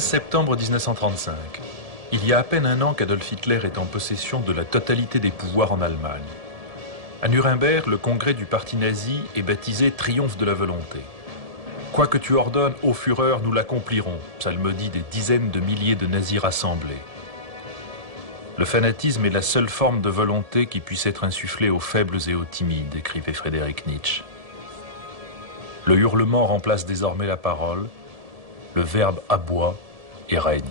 15 septembre 1935. Il y a à peine un an qu'Adolf Hitler est en possession de la totalité des pouvoirs en Allemagne. À Nuremberg, le congrès du parti nazi est baptisé Triomphe de la volonté. Quoi que tu ordonnes, ô Führer, nous l'accomplirons, psalmodient des dizaines de milliers de nazis rassemblés. Le fanatisme est la seule forme de volonté qui puisse être insufflée aux faibles et aux timides, écrivait Friedrich Nietzsche. Le hurlement remplace désormais la parole, le verbe aboie et règne.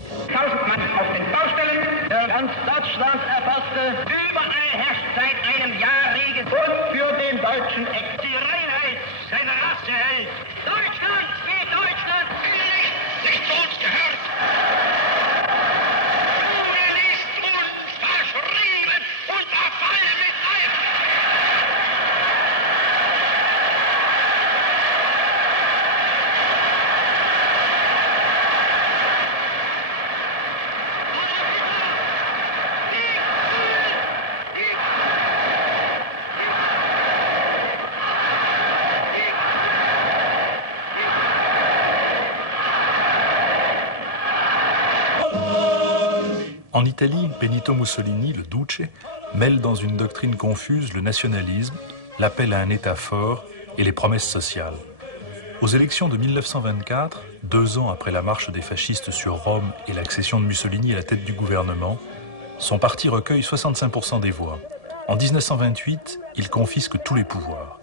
Ganz Deutschland erfasste. Überall herrscht seit einem Jahr Regen. Und für den deutschen Eck die Reinheit seiner Rasse hält. Deutschland, wie Deutschland, nicht zu uns gehört. Juden ist uns verschrieben und verfallen mit Leib. En Italie, Benito Mussolini, le Duce, mêle dans une doctrine confuse le nationalisme, l'appel à un État fort et les promesses sociales. Aux élections de 1924, 2 ans après la marche des fascistes sur Rome et l'accession de Mussolini à la tête du gouvernement, son parti recueille 65% des voix. En 1928, il confisque tous les pouvoirs.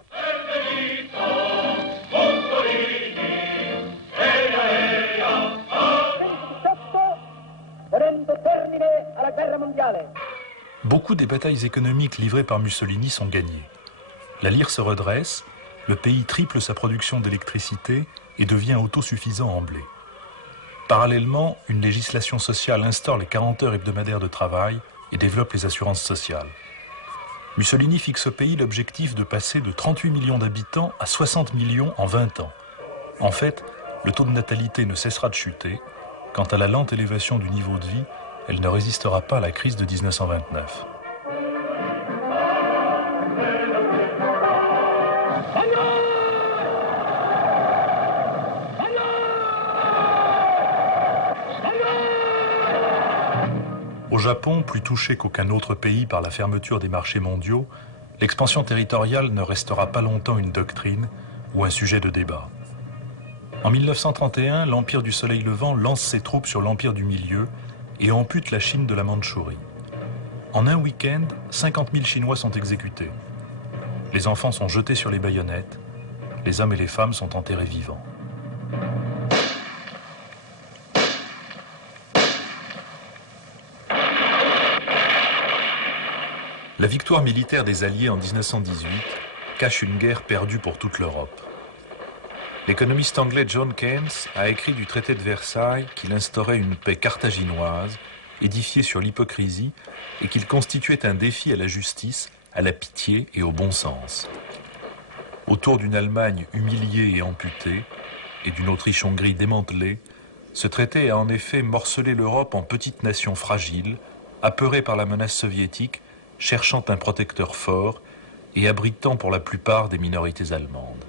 Beaucoup des batailles économiques livrées par Mussolini sont gagnées. La lire se redresse, le pays triple sa production d'électricité et devient autosuffisant en blé. Parallèlement, une législation sociale instaure les 40 heures hebdomadaires de travail et développe les assurances sociales. Mussolini fixe au pays l'objectif de passer de 38 millions d'habitants à 60 millions en 20 ans. En fait, le taux de natalité ne cessera de chuter. Quant à la lente élévation du niveau de vie, elle ne résistera pas à la crise de 1929. Au Japon, plus touché qu'aucun autre pays par la fermeture des marchés mondiaux, l'expansion territoriale ne restera pas longtemps une doctrine ou un sujet de débat. En 1931, l'Empire du Soleil Levant lance ses troupes sur l'Empire du Milieu et ampute la Chine de la Mandchourie. En un week-end, 50 000 Chinois sont exécutés. Les enfants sont jetés sur les baïonnettes, les hommes et les femmes sont enterrés vivants. La victoire militaire des Alliés en 1918 cache une guerre perdue pour toute l'Europe. L'économiste anglais John Keynes a écrit du traité de Versailles qu'il instaurait une paix carthaginoise, édifiée sur l'hypocrisie, et qu'il constituait un défi à la justice, à la pitié et au bon sens. Autour d'une Allemagne humiliée et amputée, et d'une Autriche-Hongrie démantelée, ce traité a en effet morcelé l'Europe en petites nations fragiles, apeurées par la menace soviétique, cherchant un protecteur fort et abritant pour la plupart des minorités allemandes.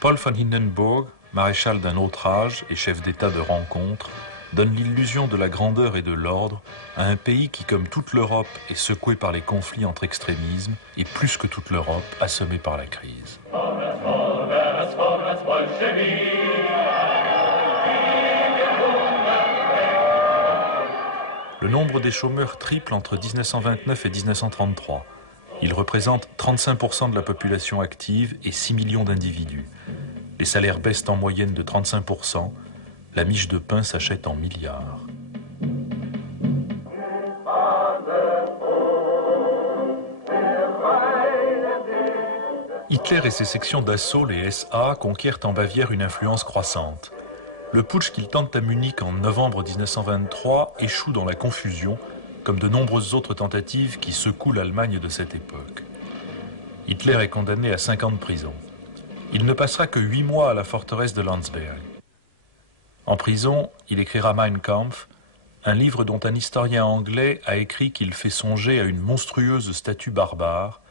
Paul von Hindenburg, maréchal d'un autre âge et chef d'État de rencontre, donne l'illusion de la grandeur et de l'ordre à un pays qui, comme toute l'Europe, est secoué par les conflits entre extrémismes et plus que toute l'Europe, assommé par la crise. Le nombre des chômeurs triple entre 1929 et 1933. Il représente 35% de la population active et 6 millions d'individus. Les salaires baissent en moyenne de 35%. La miche de pain s'achète en milliards. Hitler et ses sections d'assaut, les SA, conquièrent en Bavière une influence croissante. Le putsch qu'ils tentent à Munich en novembre 1923 échoue dans la confusion, comme de nombreuses autres tentatives qui secouent l'Allemagne de cette époque. Hitler est condamné à 5 ans de prison. Il ne passera que 8 mois à la forteresse de Landsberg. En prison, il écrira Mein Kampf, un livre dont un historien anglais a écrit qu'il fait songer à une monstrueuse statue barbare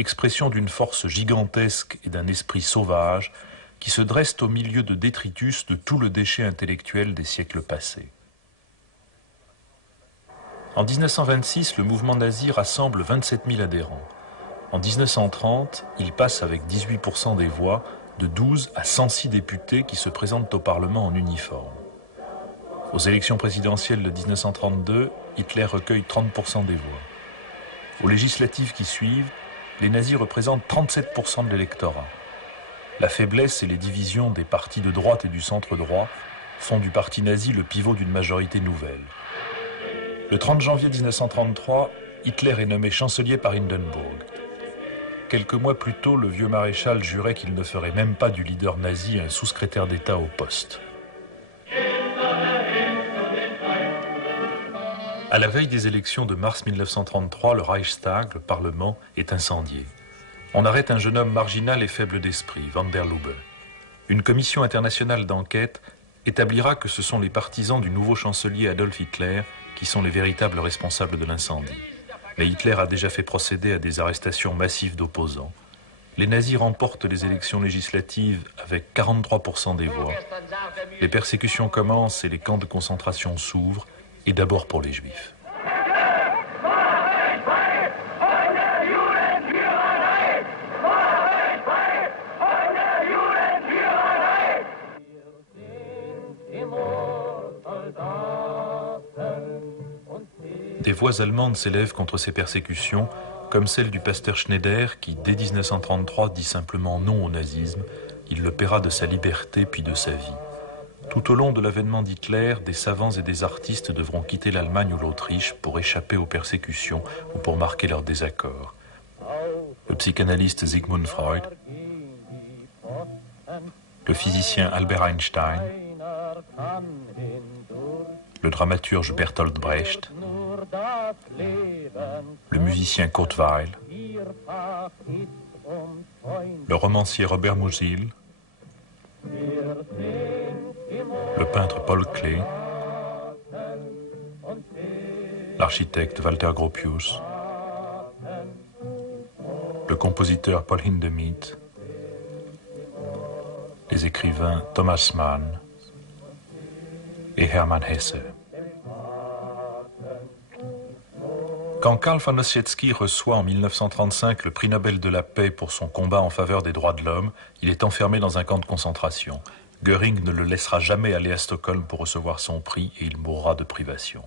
expression d'une force gigantesque et d'un esprit sauvage qui se dressent au milieu de détritus de tout le déchet intellectuel des siècles passés. En 1926, le mouvement nazi rassemble 27 000 adhérents. En 1930, il passe avec 18% des voix de 12 à 106 députés qui se présentent au Parlement en uniforme. Aux élections présidentielles de 1932, Hitler recueille 30% des voix. Aux législatives qui suivent, les nazis représentent 37% de l'électorat. La faiblesse et les divisions des partis de droite et du centre-droit font du parti nazi le pivot d'une majorité nouvelle. Le 30 janvier 1933, Hitler est nommé chancelier par Hindenburg. Quelques mois plus tôt, le vieux maréchal jurait qu'il ne ferait même pas du leader nazi un sous-secrétaire d'État au poste. À la veille des élections de mars 1933, le Reichstag, le Parlement, est incendié. On arrête un jeune homme marginal et faible d'esprit, van der Lubbe. Une commission internationale d'enquête établira que ce sont les partisans du nouveau chancelier Adolf Hitler qui sont les véritables responsables de l'incendie. Mais Hitler a déjà fait procéder à des arrestations massives d'opposants. Les nazis remportent les élections législatives avec 43% des voix. Les persécutions commencent et les camps de concentration s'ouvrent, et d'abord pour les Juifs. Des voix allemandes s'élèvent contre ces persécutions, comme celle du pasteur Schneider qui, dès 1933, dit simplement non au nazisme. Il le paiera de sa liberté puis de sa vie. Tout au long de l'avènement d'Hitler, des savants et des artistes devront quitter l'Allemagne ou l'Autriche pour échapper aux persécutions ou pour marquer leur désaccord. Le psychanalyste Sigmund Freud, le physicien Albert Einstein, le dramaturge Bertolt Brecht, le musicien Kurt Weill, le romancier Robert Musil, le peintre Paul Klee, l'architecte Walter Gropius, le compositeur Paul Hindemith, les écrivains Thomas Mann et Hermann Hesse. Quand Karl von Ossietzky reçoit en 1935 le prix Nobel de la paix pour son combat en faveur des droits de l'homme, il est enfermé dans un camp de concentration. Göring ne le laissera jamais aller à Stockholm pour recevoir son prix et il mourra de privation.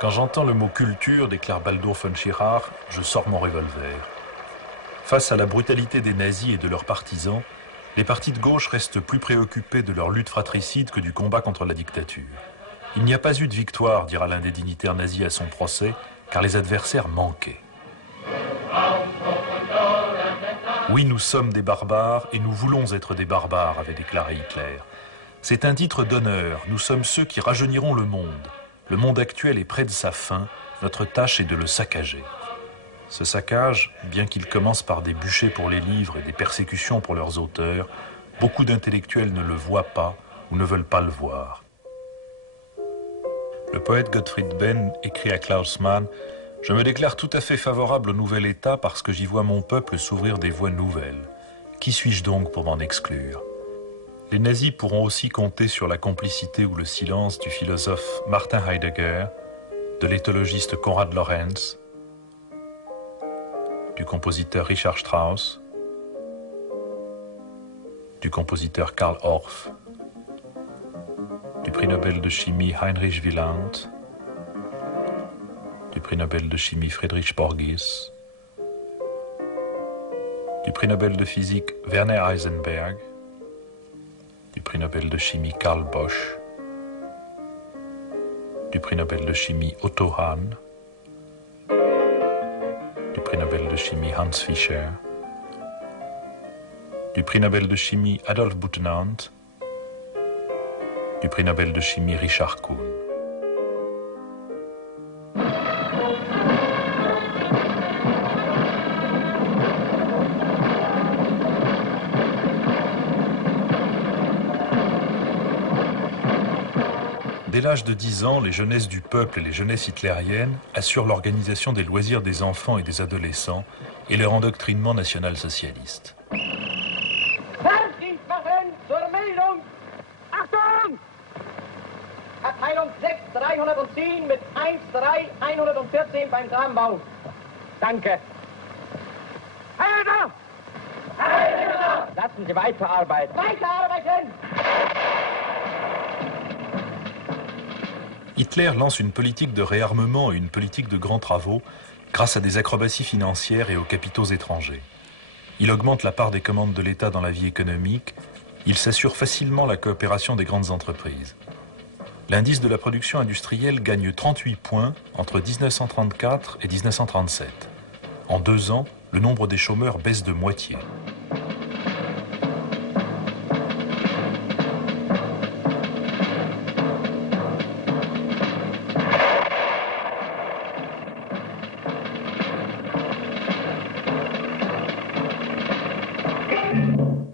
Quand j'entends le mot culture, déclare Baldur von Schirach, je sors mon revolver. Face à la brutalité des nazis et de leurs partisans, les partis de gauche restent plus préoccupés de leur lutte fratricide que du combat contre la dictature. Il n'y a pas eu de victoire, dira l'un des dignitaires nazis à son procès, car les adversaires manquaient. Oui, nous sommes des barbares et nous voulons être des barbares, avait déclaré Hitler. C'est un titre d'honneur, nous sommes ceux qui rajeuniront le monde. Le monde actuel est près de sa fin, notre tâche est de le saccager. Ce saccage, bien qu'il commence par des bûchers pour les livres et des persécutions pour leurs auteurs, beaucoup d'intellectuels ne le voient pas ou ne veulent pas le voir. Le poète Gottfried Benn écrit à Klaus Mann « Je me déclare tout à fait favorable au nouvel État parce que j'y vois mon peuple s'ouvrir des voies nouvelles. Qui suis-je donc pour m'en exclure ?» Les nazis pourront aussi compter sur la complicité ou le silence du philosophe Martin Heidegger, de l'éthologiste Konrad Lorenz, du compositeur Richard Strauss, du compositeur Karl Orff, du prix Nobel de chimie Heinrich Wieland, du prix Nobel de chimie Friedrich Borges, du prix Nobel de physique Werner Heisenberg, du prix Nobel de chimie Karl Bosch, du prix Nobel de chimie Otto Hahn, du prix Nobel de chimie Hans Fischer, du prix Nobel de chimie Adolf Butenandt, du prix Nobel de chimie Richard Kuhn. dès l'âge de 10 ans, les jeunesses du peuple et les jeunesses hitlériennes assurent l'organisation des loisirs des enfants et des adolescents et leur endoctrinement national-socialiste. Verdienstwaffen zur Meldung! Achtung! Abteilung 6, 310 mit 13114 beim Trambau. Danke. Heide! Heide! Lassen Sie weiterarbeiten. Weiterarbeiten! Hitler lance une politique de réarmement et une politique de grands travaux grâce à des acrobaties financières et aux capitaux étrangers. Il augmente la part des commandes de l'État dans la vie économique, il s'assure facilement la coopération des grandes entreprises. L'indice de la production industrielle gagne 38 points entre 1934 et 1937. En 2 ans, le nombre des chômeurs baisse de moitié.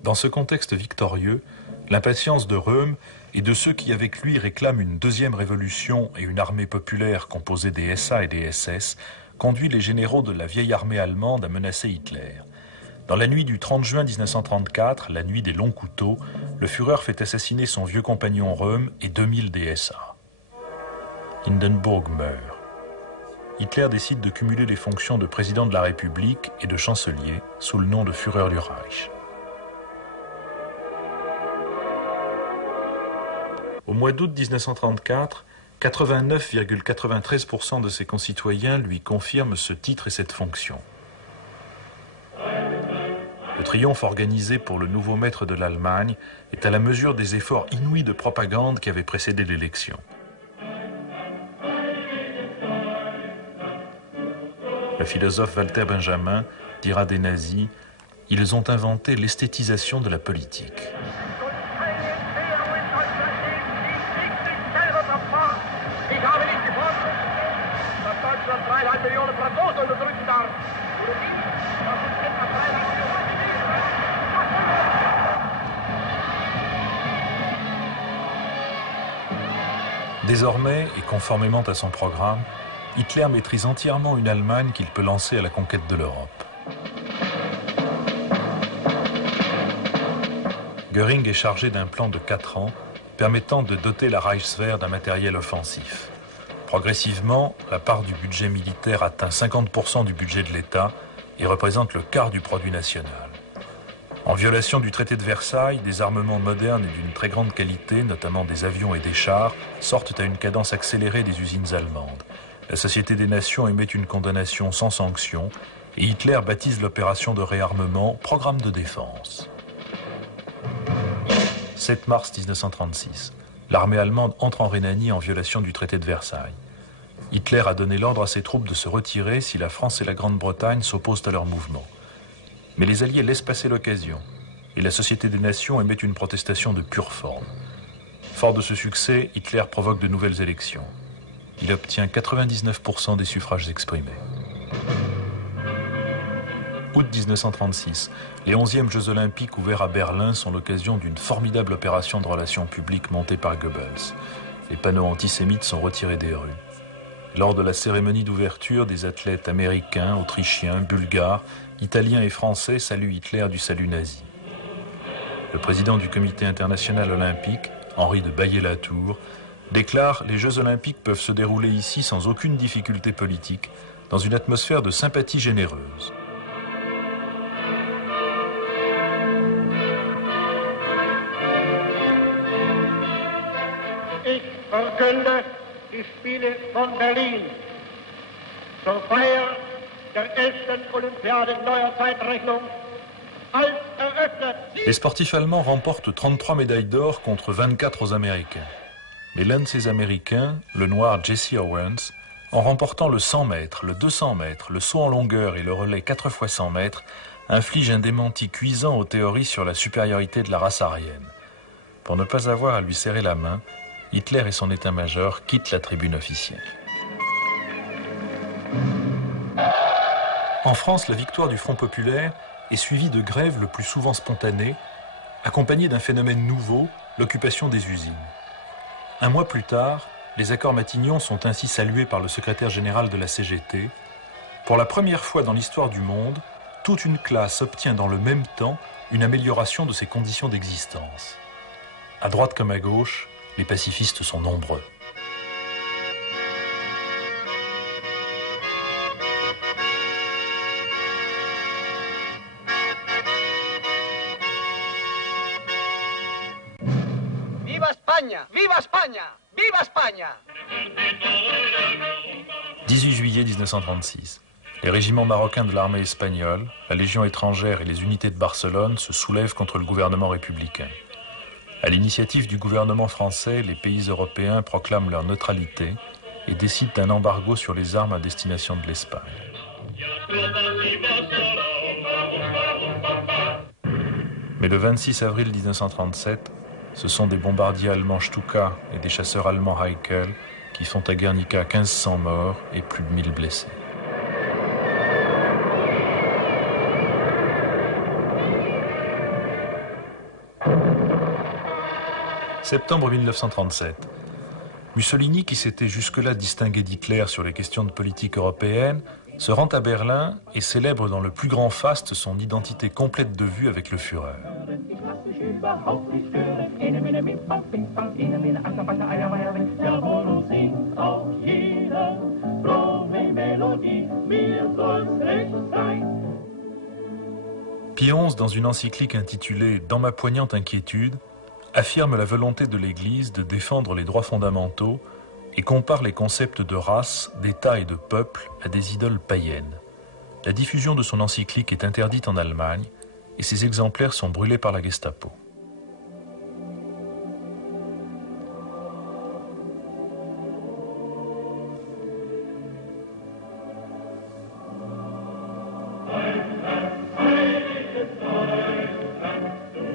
Dans ce contexte victorieux, l'impatience de Röhm et de ceux qui avec lui réclament une deuxième révolution et une armée populaire composée des SA et des SS conduit les généraux de la vieille armée allemande à menacer Hitler. Dans la nuit du 30 juin 1934, la nuit des longs couteaux, le Führer fait assassiner son vieux compagnon Röhm et 2000 des SA. Hindenburg meurt. Hitler décide de cumuler les fonctions de président de la République et de chancelier sous le nom de Führer du Reich. Au mois d'août 1934, 89,93% de ses concitoyens lui confirment ce titre et cette fonction. Le triomphe organisé pour le nouveau maître de l'Allemagne est à la mesure des efforts inouïs de propagande qui avaient précédé l'élection. Le philosophe Walter Benjamin dira des nazis « Ils ont inventé l'esthétisation de la politique ». Désormais, et conformément à son programme, Hitler maîtrise entièrement une Allemagne qu'il peut lancer à la conquête de l'Europe. Göring est chargé d'un plan de 4 ans permettant de doter la Reichswehr d'un matériel offensif. Progressivement, la part du budget militaire atteint 50% du budget de l'État et représente le quart du produit national. En violation du traité de Versailles, des armements modernes et d'une très grande qualité, notamment des avions et des chars, sortent à une cadence accélérée des usines allemandes. La Société des Nations émet une condamnation sans sanction et Hitler baptise l'opération de réarmement « Programme de défense ». 7 mars 1936. L'armée allemande entre en Rhénanie en violation du traité de Versailles. Hitler a donné l'ordre à ses troupes de se retirer si la France et la Grande-Bretagne s'opposent à leur mouvement. Mais les Alliés laissent passer l'occasion et la Société des Nations émet une protestation de pure forme. Fort de ce succès, Hitler provoque de nouvelles élections. Il obtient 99% des suffrages exprimés. Août 1936, les 11e Jeux Olympiques ouverts à Berlin sont l'occasion d'une formidable opération de relations publiques montée par Goebbels. Les panneaux antisémites sont retirés des rues. Lors de la cérémonie d'ouverture, des athlètes américains, autrichiens, bulgares, italiens et français saluent Hitler du salut nazi. Le président du Comité international olympique, Henri de Baillet-Latour, déclare « Les Jeux olympiques peuvent se dérouler ici sans aucune difficulté politique, dans une atmosphère de sympathie généreuse. » Ich verkünde die Spiele von Berlin zur Feier der 11. Olympiade neuer Zeitrechnung als eröffnet. Les sportifs allemands remportent 33 médailles d'or contre 24 aux Américains. Mais l'un de ces Américains, le noir Jesse Owens, en remportant le 100 mètres, le 200 mètres, le saut en longueur et le relais 4 x 100 mètres, inflige un démenti cuisant aux théories sur la supériorité de la race aryenne. Pour ne pas avoir à lui serrer la main, Hitler et son état-major quittent la tribune officielle. En France, la victoire du Front populaire est suivie de grèves le plus souvent spontanées, accompagnées d'un phénomène nouveau, l'occupation des usines. Un mois plus tard, les accords Matignon sont ainsi salués par le secrétaire général de la CGT. Pour la première fois dans l'histoire du monde, toute une classe obtient dans le même temps une amélioration de ses conditions d'existence. À droite comme à gauche, les pacifistes sont nombreux. Viva España! Viva España! Viva España! 18 juillet 1936. Les régiments marocains de l'armée espagnole, la Légion étrangère et les unités de Barcelone se soulèvent contre le gouvernement républicain. À l'initiative du gouvernement français, les pays européens proclament leur neutralité et décident d'un embargo sur les armes à destination de l'Espagne. Mais le 26 avril 1937, ce sont des bombardiers allemands Stuka et des chasseurs allemands Heikel qui font à Guernica 1500 morts et plus de 1000 blessés. Septembre 1937. Mussolini, qui s'était jusque-là distingué d'Hitler sur les questions de politique européenne, se rend à Berlin et célèbre dans le plus grand faste son identité complète de vue avec le Führer. Pie XI, dans une encyclique intitulée « Dans ma poignante inquiétude », affirme la volonté de l'Église de défendre les droits fondamentaux et compare les concepts de race, d'État et de peuple à des idoles païennes. La diffusion de son encyclique est interdite en Allemagne et ses exemplaires sont brûlés par la Gestapo. «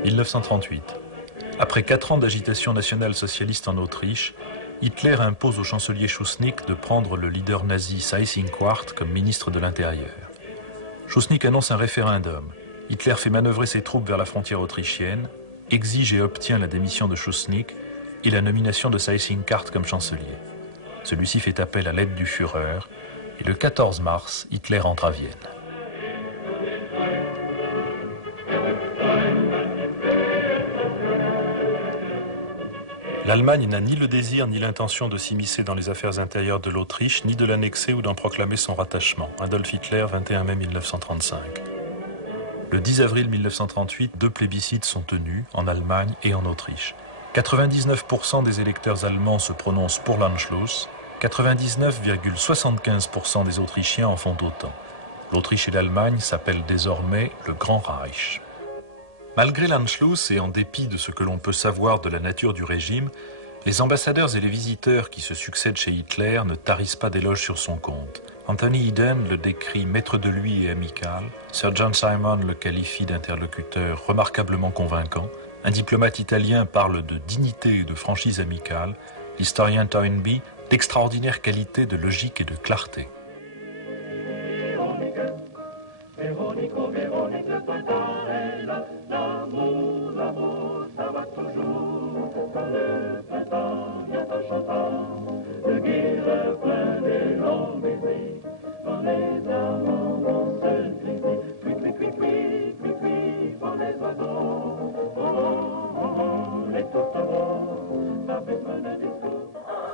1938. Après 4 ans d'agitation nationale socialiste en Autriche, Hitler impose au chancelier Schuschnigg de prendre le leader nazi Seyss-Inquart comme ministre de l'Intérieur. Schuschnigg annonce un référendum. Hitler fait manœuvrer ses troupes vers la frontière autrichienne, exige et obtient la démission de Schuschnigg et la nomination de Seyss-Inquart comme chancelier. Celui-ci fait appel à l'aide du Führer et le 14 mars, Hitler entre à Vienne. L'Allemagne n'a ni le désir ni l'intention de s'immiscer dans les affaires intérieures de l'Autriche, ni de l'annexer ou d'en proclamer son rattachement. Adolf Hitler, 21 mai 1935. Le 10 avril 1938, 2 plébiscites sont tenus en Allemagne et en Autriche. 99% des électeurs allemands se prononcent pour l'Anschluss, 99,75% des Autrichiens en font autant. L'Autriche et l'Allemagne s'appellent désormais le Grand Reich. Malgré l'Anschluss et en dépit de ce que l'on peut savoir de la nature du régime, les ambassadeurs et les visiteurs qui se succèdent chez Hitler ne tarissent pas d'éloges sur son compte. Anthony Eden le décrit maître de lui et amical, Sir John Simon le qualifie d'interlocuteur remarquablement convaincant, un diplomate italien parle de dignité et de franchise amicale, l'historien Toynbee d'extraordinaire qualité de logique et de clarté.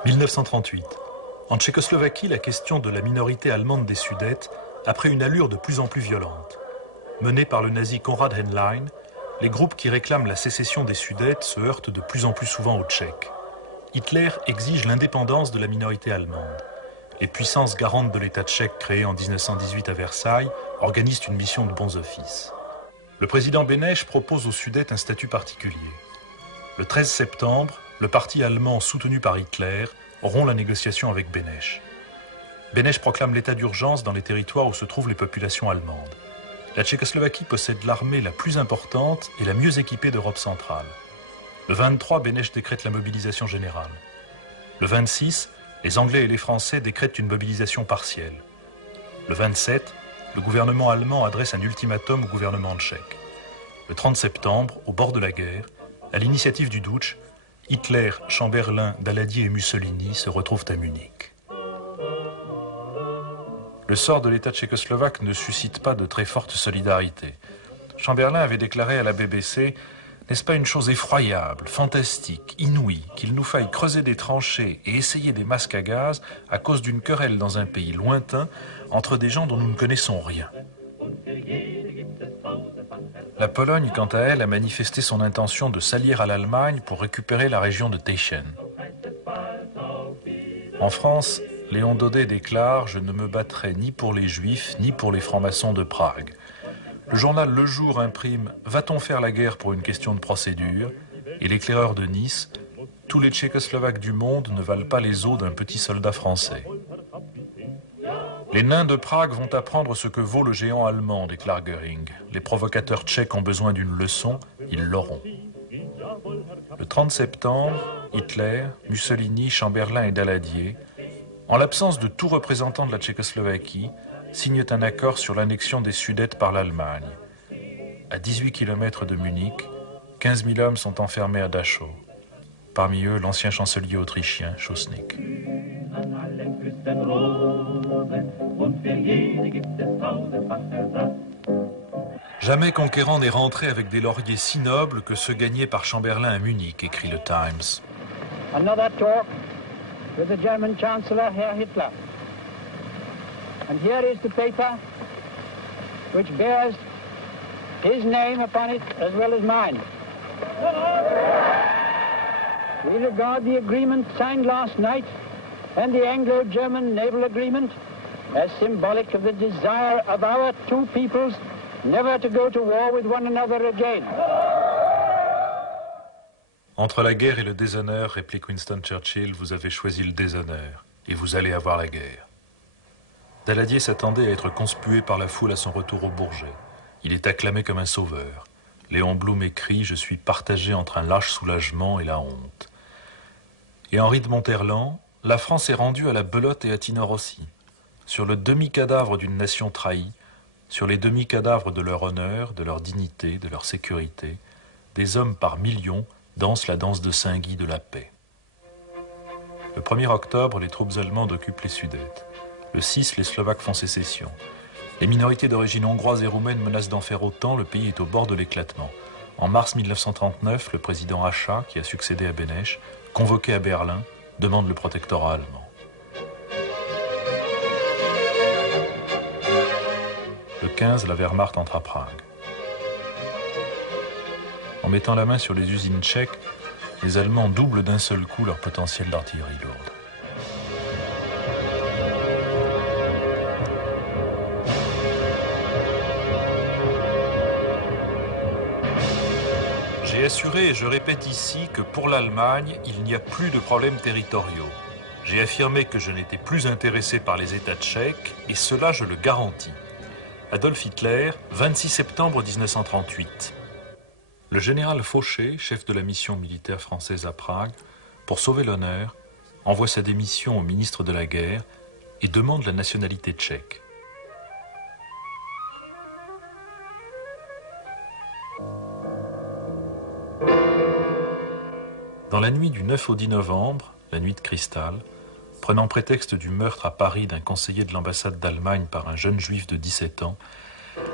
« 1938. En Tchécoslovaquie, la question de la minorité allemande des Sudètes a pris une allure de plus en plus violente. Menés par le nazi Konrad Henlein, les groupes qui réclament la sécession des Sudètes se heurtent de plus en plus souvent aux Tchèques. Hitler exige l'indépendance de la minorité allemande. Les puissances garantes de l'État tchèque créé en 1918 à Versailles organisent une mission de bons offices. Le président Beneš propose aux Sudètes un statut particulier. Le 13 septembre, le parti allemand soutenu par Hitler rompt la négociation avec Beneš. Beneš proclame l'état d'urgence dans les territoires où se trouvent les populations allemandes. La Tchécoslovaquie possède l'armée la plus importante et la mieux équipée d'Europe centrale. Le 23, Beneš décrète la mobilisation générale. Le 26, les Anglais et les Français décrètent une mobilisation partielle. Le 27, le gouvernement allemand adresse un ultimatum au gouvernement tchèque. Le 30 septembre, au bord de la guerre, à l'initiative du Dutch, Hitler, Chamberlain, Daladier et Mussolini se retrouvent à Munich. Le sort de l'État tchécoslovaque ne suscite pas de très forte solidarité. Chamberlain avait déclaré à la BBC « N'est-ce pas une chose effroyable, fantastique, inouïe, qu'il nous faille creuser des tranchées et essayer des masques à gaz à cause d'une querelle dans un pays lointain entre des gens dont nous ne connaissons rien ?» La Pologne, quant à elle, a manifesté son intention de s'allier à l'Allemagne pour récupérer la région de Teschen. En France, Léon Daudet déclare « Je ne me battrai ni pour les Juifs, ni pour les francs-maçons de Prague ». Le journal Le Jour imprime « Va-t-on faire la guerre pour une question de procédure ?» et l'éclaireur de Nice « Tous les Tchécoslovaques du monde ne valent pas les os d'un petit soldat français ». Les nains de Prague vont apprendre ce que vaut le géant allemand, déclare Göring. Les provocateurs tchèques ont besoin d'une leçon, ils l'auront. Le 30 septembre, Hitler, Mussolini, Chamberlain et Daladier, en l'absence de tout représentant de la Tchécoslovaquie, signent un accord sur l'annexion des Sudètes par l'Allemagne. À 18 km de Munich, 15 000 hommes sont enfermés à Dachau. Parmi eux, l'ancien chancelier autrichien, Schuschnigg. Jamais conquérant n'est rentré avec des lauriers si nobles que ceux gagnés par Chamberlain à Munich, écrit le Times. Another talk with the German Chancellor, Herr Hitler. And here is the paper which bears his name upon it as well as mine. We regard the agreement signed last night and the Anglo-German naval agreement as symbolic of the desire of our two peoples never to go to war with one another again. Entre la guerre et le déshonneur, réplique Winston Churchill, vous avez choisi le déshonneur et vous allez avoir la guerre. Daladier s'attendait à être conspué par la foule à son retour au Bourget. Il est acclamé comme un sauveur. Léon Blum écrit « Je suis partagé entre un lâche soulagement et la honte ». Et Henri de Monterland, la France est rendue à la belote et à Tinor aussi. Sur le demi-cadavre d'une nation trahie, sur les demi-cadavres de leur honneur, de leur dignité, de leur sécurité, des hommes par millions dansent la danse de Saint-Guy de la paix. Le 1er octobre, les troupes allemandes occupent les Sudètes. Le 6, les Slovaques font sécession. Les minorités d'origine hongroise et roumaine menacent d'en faire autant, le pays est au bord de l'éclatement. En mars 1939, le président Hácha, qui a succédé à Beneš, convoqué à Berlin, demande le protectorat allemand. Le 15, la Wehrmacht entre à Prague. En mettant la main sur les usines tchèques, les Allemands doublent d'un seul coup leur potentiel d'artillerie lourde. J'ai assuré et je répète ici que pour l'Allemagne, il n'y a plus de problèmes territoriaux. J'ai affirmé que je n'étais plus intéressé par les États tchèques et cela je le garantis. Adolf Hitler, 26 septembre 1938. Le général Fauché, chef de la mission militaire française à Prague, pour sauver l'honneur, envoie sa démission au ministre de la Guerre et demande la nationalité tchèque. Dans la nuit du 9 au 10 novembre, la nuit de cristal, prenant prétexte du meurtre à Paris d'un conseiller de l'ambassade d'Allemagne par un jeune juif de 17 ans,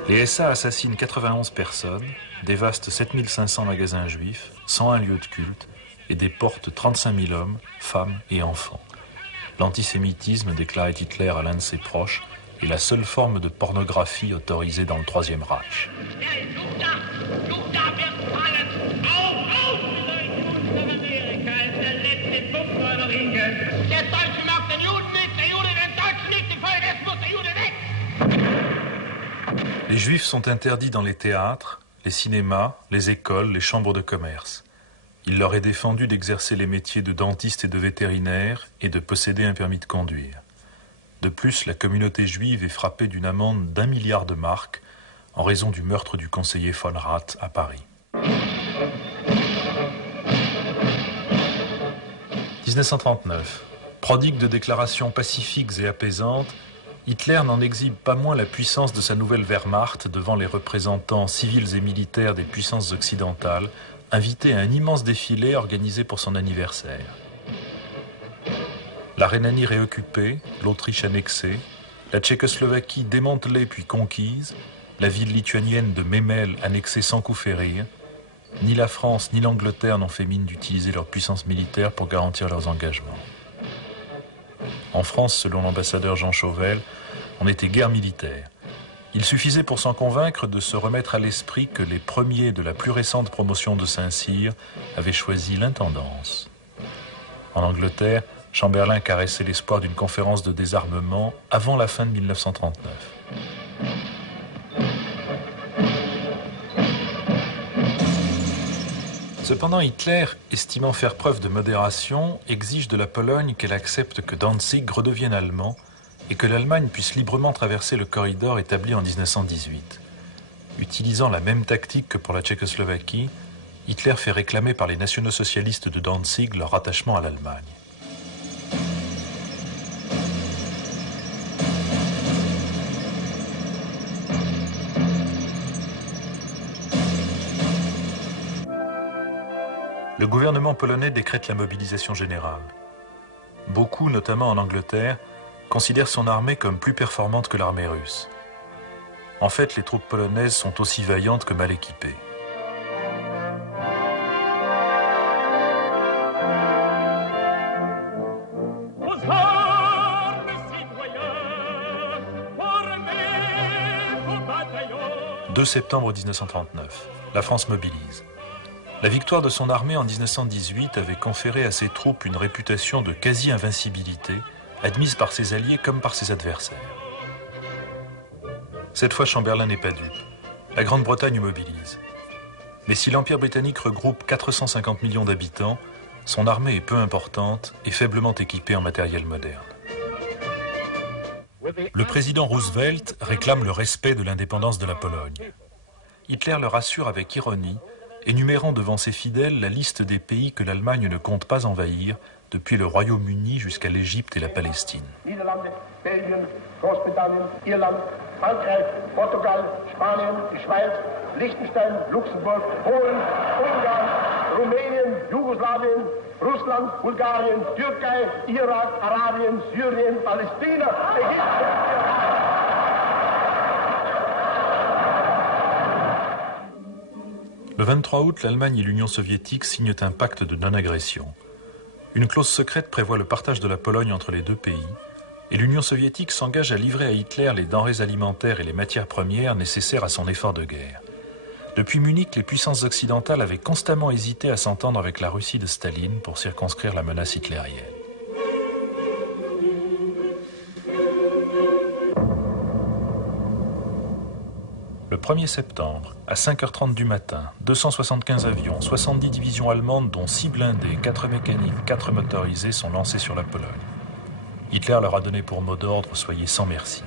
les SA assassinent 91 personnes, dévastent 7500 magasins juifs, 101 lieux de culte et déportent 35 000 hommes, femmes et enfants. L'antisémitisme, déclarait Hitler à l'un de ses proches, est la seule forme de pornographie autorisée dans le Troisième Reich. Les Juifs sont interdits dans les théâtres, les cinémas, les écoles, les chambres de commerce. Il leur est défendu d'exercer les métiers de dentiste et de vétérinaire et de posséder un permis de conduire. De plus, la communauté juive est frappée d'une amende d'1 milliard de marks en raison du meurtre du conseiller von Rath à Paris. 1939. Prodigue de déclarations pacifiques et apaisantes, Hitler n'en exhibe pas moins la puissance de sa nouvelle Wehrmacht devant les représentants civils et militaires des puissances occidentales, invité à un immense défilé organisé pour son anniversaire. La Rhénanie réoccupée, l'Autriche annexée, la Tchécoslovaquie démantelée puis conquise, la ville lituanienne de Memel annexée sans coup férir, ni la France ni l'Angleterre n'ont fait mine d'utiliser leur puissance militaire pour garantir leurs engagements. En France, selon l'ambassadeur Jean Chauvel, on était guerre militaire. Il suffisait pour s'en convaincre de se remettre à l'esprit que les premiers de la plus récente promotion de Saint-Cyr avaient choisi l'intendance. En Angleterre, Chamberlain caressait l'espoir d'une conférence de désarmement avant la fin de 1939. Cependant, Hitler, estimant faire preuve de modération, exige de la Pologne qu'elle accepte que Danzig redevienne allemand et que l'Allemagne puisse librement traverser le corridor établi en 1918. Utilisant la même tactique que pour la Tchécoslovaquie, Hitler fait réclamer par les nationaux-socialistes de Danzig leur rattachement à l'Allemagne. Le gouvernement polonais décrète la mobilisation générale. Beaucoup, notamment en Angleterre, considèrent son armée comme plus performante que l'armée russe. En fait, les troupes polonaises sont aussi vaillantes que mal équipées. « 2 septembre 1939, la France mobilise. La victoire de son armée en 1918 avait conféré à ses troupes une réputation de quasi-invincibilité, admise par ses alliés comme par ses adversaires. Cette fois, Chamberlain n'est pas dupe. La Grande-Bretagne mobilise. Mais si l'Empire britannique regroupe 450 millions d'habitants, son armée est peu importante et faiblement équipée en matériel moderne. Le président Roosevelt réclame le respect de l'indépendance de la Pologne. Hitler le rassure avec ironie, énumérant devant ses fidèles la liste des pays que l'Allemagne ne compte pas envahir, depuis le Royaume-Uni jusqu'à l'Égypte et la Palestine. Niederlande, Belgien, Großbritannien, Irland, Frankreich, Portugal, Spanien, die Schweiz, Liechtenstein, Luxemburg, Polen, Ungarn, Rumänien, Jugoslawien, Russland, Bulgarien, Türkei, Irak, Arabien, Syrien, Palästina, Ägypten. Le 23 août, l'Allemagne et l'Union soviétique signent un pacte de non-agression. Une clause secrète prévoit le partage de la Pologne entre les deux pays, et l'Union soviétique s'engage à livrer à Hitler les denrées alimentaires et les matières premières nécessaires à son effort de guerre. Depuis Munich, les puissances occidentales avaient constamment hésité à s'entendre avec la Russie de Staline pour circonscrire la menace hitlérienne. Le 1er septembre, à 5h30 du matin, 275 avions, 70 divisions allemandes, dont 6 blindés, 4 mécaniques, 4 motorisés, sont lancés sur la Pologne. Hitler leur a donné pour mot d'ordre « Soyez sans merci ».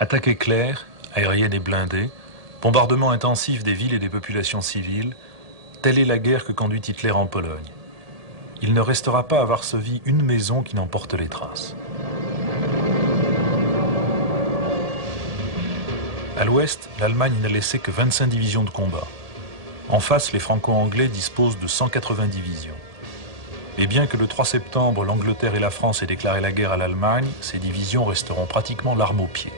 Attaque éclair, aérienne et blindée, bombardement intensif des villes et des populations civiles, telle est la guerre que conduit Hitler en Pologne. Il ne restera pas à Varsovie une maison qui n'en porte les traces. À l'ouest, l'Allemagne n'a laissé que 25 divisions de combat. En face, les Franco-Anglais disposent de 180 divisions. Et bien que le 3 septembre, l'Angleterre et la France aient déclaré la guerre à l'Allemagne, ces divisions resteront pratiquement l'arme au pied.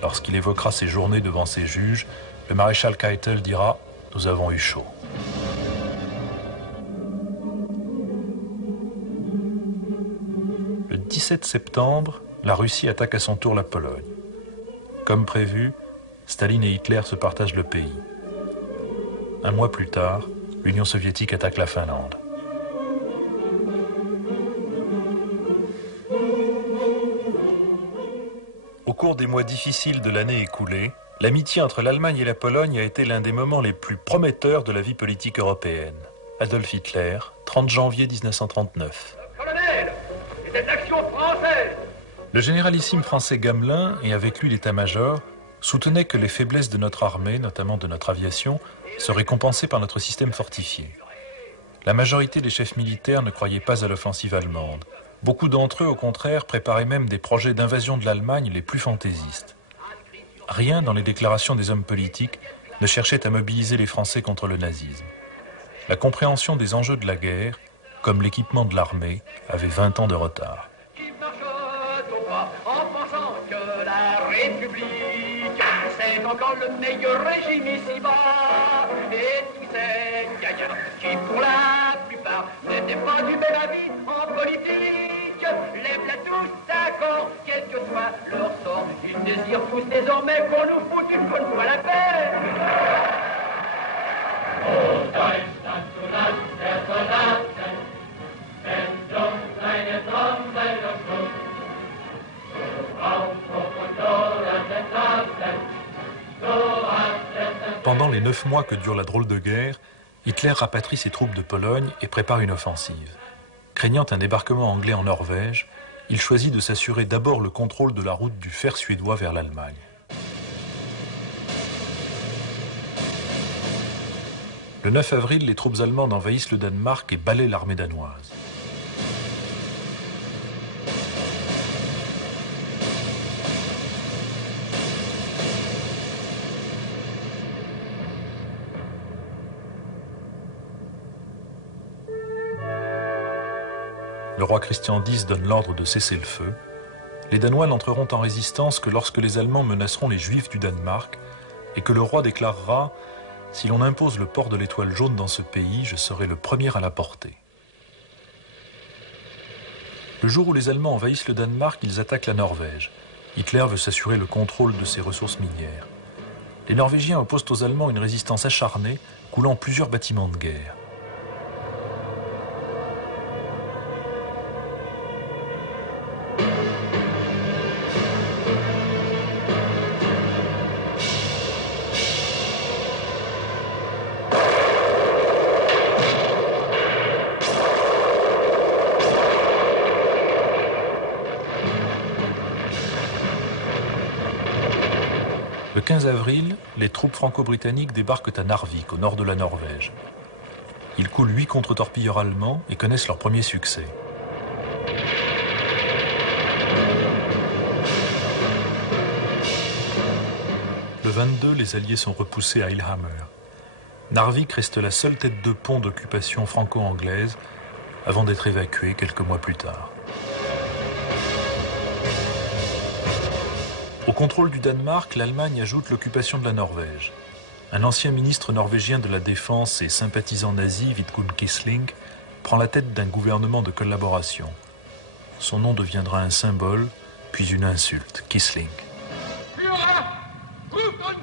Lorsqu'il évoquera ses journées devant ses juges, le maréchal Keitel dira « Nous avons eu chaud ». Le 17 septembre, la Russie attaque à son tour la Pologne. Comme prévu, Staline et Hitler se partagent le pays. Un mois plus tard, l'Union soviétique attaque la Finlande. Au cours des mois difficiles de l'année écoulée, l'amitié entre l'Allemagne et la Pologne a été l'un des moments les plus prometteurs de la vie politique européenne. Adolf Hitler, 30 janvier 1939. Colonel, c'est des actions françaises. Le généralissime français Gamelin et avec lui l'état-major soutenait que les faiblesses de notre armée, notamment de notre aviation, seraient compensées par notre système fortifié. La majorité des chefs militaires ne croyaient pas à l'offensive allemande. Beaucoup d'entre eux, au contraire, préparaient même des projets d'invasion de l'Allemagne les plus fantaisistes. Rien dans les déclarations des hommes politiques ne cherchait à mobiliser les Français contre le nazisme. La compréhension des enjeux de la guerre, comme l'équipement de l'armée, avait 20 ans de retard. En pensant que la République, c'est encore le meilleur régime ici-bas. Et tous ces gagnants qui, pour la plupart, n'étaient pas du même avis en politique, lèvent-la tous d'accord, quel que soit leur sort. Ils désirent tous désormais qu'on nous foute une bonne fois la paix. Oh, Deutschland, du Land der Soldaten, wenn dumm deine Trommel noch Schluss. Pendant les 9 mois que dure la drôle de guerre, Hitler rapatrie ses troupes de Pologne et prépare une offensive. Craignant un débarquement anglais en Norvège, il choisit de s'assurer d'abord le contrôle de la route du fer suédois vers l'Allemagne. Le 9 avril, les troupes allemandes envahissent le Danemark et balaient l'armée danoise. Le roi Christian X donne l'ordre de cesser le feu. Les Danois n'entreront en résistance que lorsque les Allemands menaceront les Juifs du Danemark et que le roi déclarera « Si l'on impose le port de l'étoile jaune dans ce pays, je serai le premier à la porter ». Le jour où les Allemands envahissent le Danemark, ils attaquent la Norvège. Hitler veut s'assurer le contrôle de ses ressources minières. Les Norvégiens opposent aux Allemands une résistance acharnée, coulant plusieurs bâtiments de guerre. Le 15 avril, les troupes franco-britanniques débarquent à Narvik, au nord de la Norvège. Ils coulent 8 contre-torpilleurs allemands et connaissent leur premier succès. Le 22, les Alliés sont repoussés à Lillehammer. Narvik reste la seule tête de pont d'occupation franco-anglaise avant d'être évacuée quelques mois plus tard. Au contrôle du Danemark, l'Allemagne ajoute l'occupation de la Norvège. Un ancien ministre norvégien de la Défense et sympathisant nazi, Vidkun Quisling, prend la tête d'un gouvernement de collaboration. Son nom deviendra un symbole, puis une insulte, Quisling. Führer, ruft uns!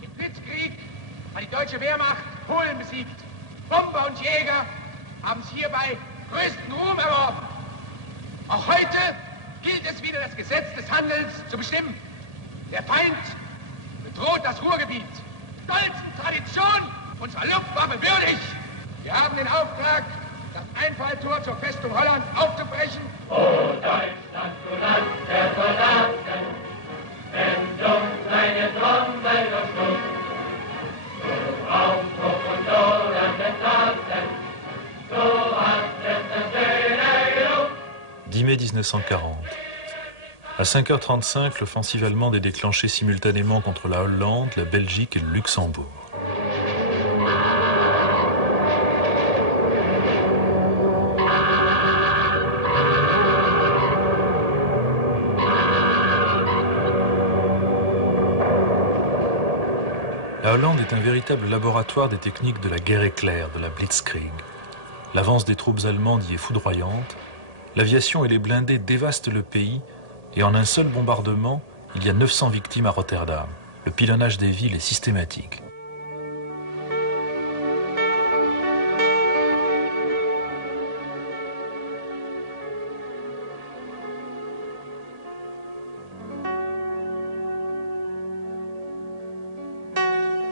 Im Blitzkrieg hat die deutsche Wehrmacht Polen besiegt. Bomber und Jäger haben es hierbei größten Ruhm erworben. Auch heute gilt es wieder, das Gesetz des Handels zu bestimmen. Der Feind bedroht das Ruhrgebiet. Stolzen Tradition unserer Luftwaffe würdig. Wir haben den Auftrag, das Einfalltor zur Festung Holland aufzubrechen. Oh, Deutschland, du Land der Soldaten, wenn dumm deine Trommel der Schluss. So Aufbruch und Lodern des Taten, so hat es der Söhne genug. 10 mai 1940. À 5h35, l'offensive allemande est déclenchée simultanément contre la Hollande, la Belgique et le Luxembourg. La Hollande est un véritable laboratoire des techniques de la guerre éclair, de la Blitzkrieg. L'avance des troupes allemandes y est foudroyante. L'aviation et les blindés dévastent le pays et en un seul bombardement, il y a 900 victimes à Rotterdam. Le pilonnage des villes est systématique.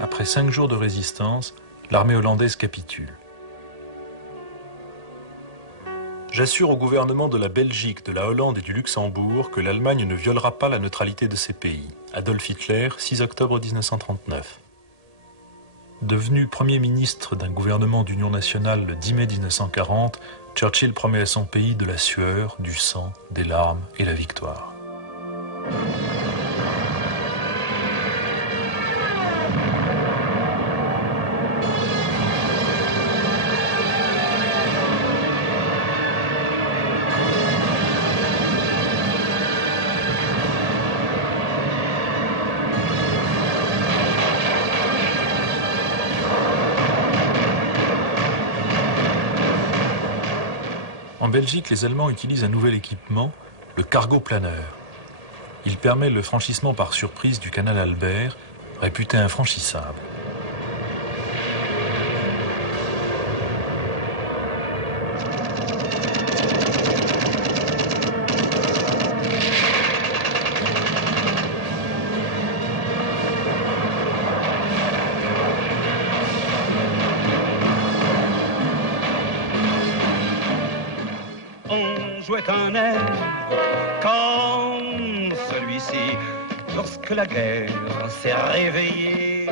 Après 5 jours de résistance, l'armée hollandaise capitule. J'assure au gouvernement de la Belgique, de la Hollande et du Luxembourg que l'Allemagne ne violera pas la neutralité de ces pays. Adolf Hitler, 6 octobre 1939. Devenu Premier ministre d'un gouvernement d'union nationale le 10 mai 1940, Churchill promet à son pays de la sueur, du sang, des larmes et la victoire. En Belgique, les Allemands utilisent un nouvel équipement, le cargo planeur. Il permet le franchissement par surprise du canal Albert, réputé infranchissable. Jouait un air comme celui-ci lorsque la guerre s'est réveillée.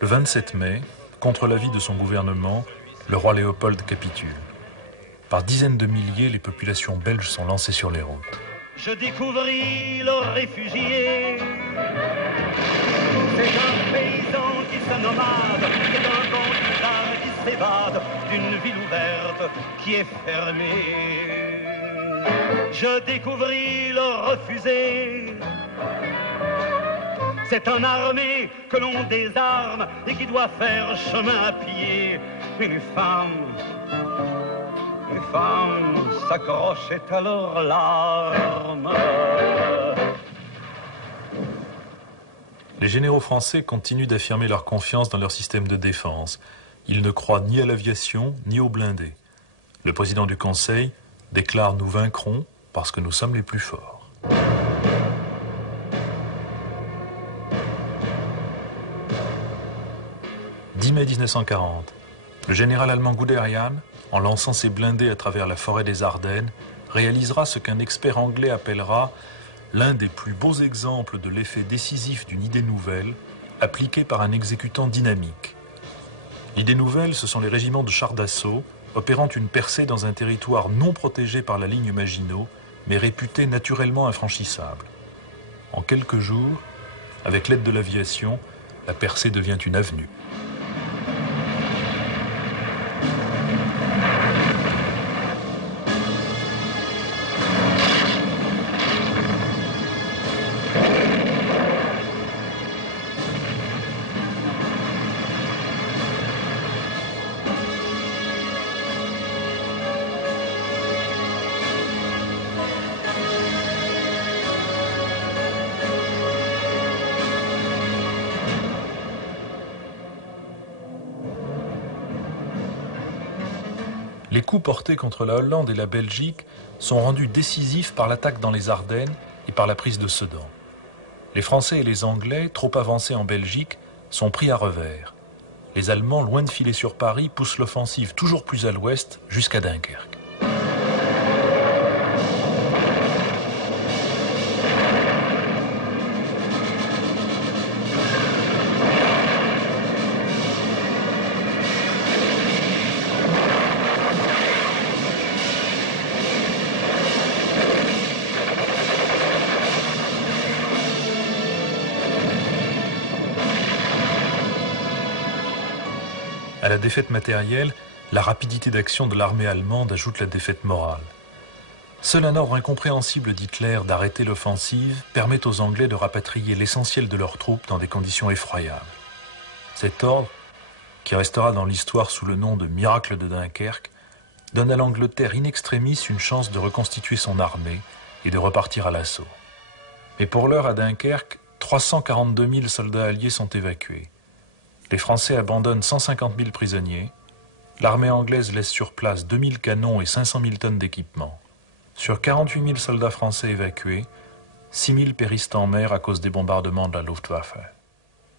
Le 27 mai, contre l'avis de son gouvernement, le roi Léopold capitule. Par dizaines de milliers, les populations belges sont lancées sur les routes. Je découvris le réfugié. C'est un paysan qui se nomade, c'est un bandit qui s'évade d'une ville ouverte qui est fermée. Je découvris le refusé. C'est un armé que l'on désarme et qui doit faire chemin à pied. Une femme s'accrochait à leurs larmes. Les généraux français continuent d'affirmer leur confiance dans leur système de défense. Ils ne croient ni à l'aviation, ni aux blindés. Le président du Conseil déclare « Nous vaincrons parce que nous sommes les plus forts ». 10 mai 1940, le général allemand Guderian, en lançant ses blindés à travers la forêt des Ardennes, réalisera ce qu'un expert anglais appellera l'un des plus beaux exemples de l'effet décisif d'une idée nouvelle appliquée par un exécutant dynamique. L'idée nouvelle, ce sont les régiments de chars d'assaut opérant une percée dans un territoire non protégé par la ligne Maginot, mais réputé naturellement infranchissable. En quelques jours, avec l'aide de l'aviation, la percée devient une avenue. Les coups portés contre la Hollande et la Belgique sont rendus décisifs par l'attaque dans les Ardennes et par la prise de Sedan. Les Français et les Anglais, trop avancés en Belgique, sont pris à revers. Les Allemands, loin de filer sur Paris, poussent l'offensive toujours plus à l'ouest jusqu'à Dunkerque. À la défaite matérielle, la rapidité d'action de l'armée allemande ajoute la défaite morale. Seul un ordre incompréhensible d'Hitler d'arrêter l'offensive permet aux Anglais de rapatrier l'essentiel de leurs troupes dans des conditions effroyables. Cet ordre, qui restera dans l'histoire sous le nom de miracle de Dunkerque, donne à l'Angleterre in extremis une chance de reconstituer son armée et de repartir à l'assaut. Mais pour l'heure, à Dunkerque, 342 000 soldats alliés sont évacués. Les Français abandonnent 150 000 prisonniers. L'armée anglaise laisse sur place 2 000 canons et 500 000 tonnes d'équipement. Sur 48 000 soldats français évacués, 6 000 périssent en mer à cause des bombardements de la Luftwaffe.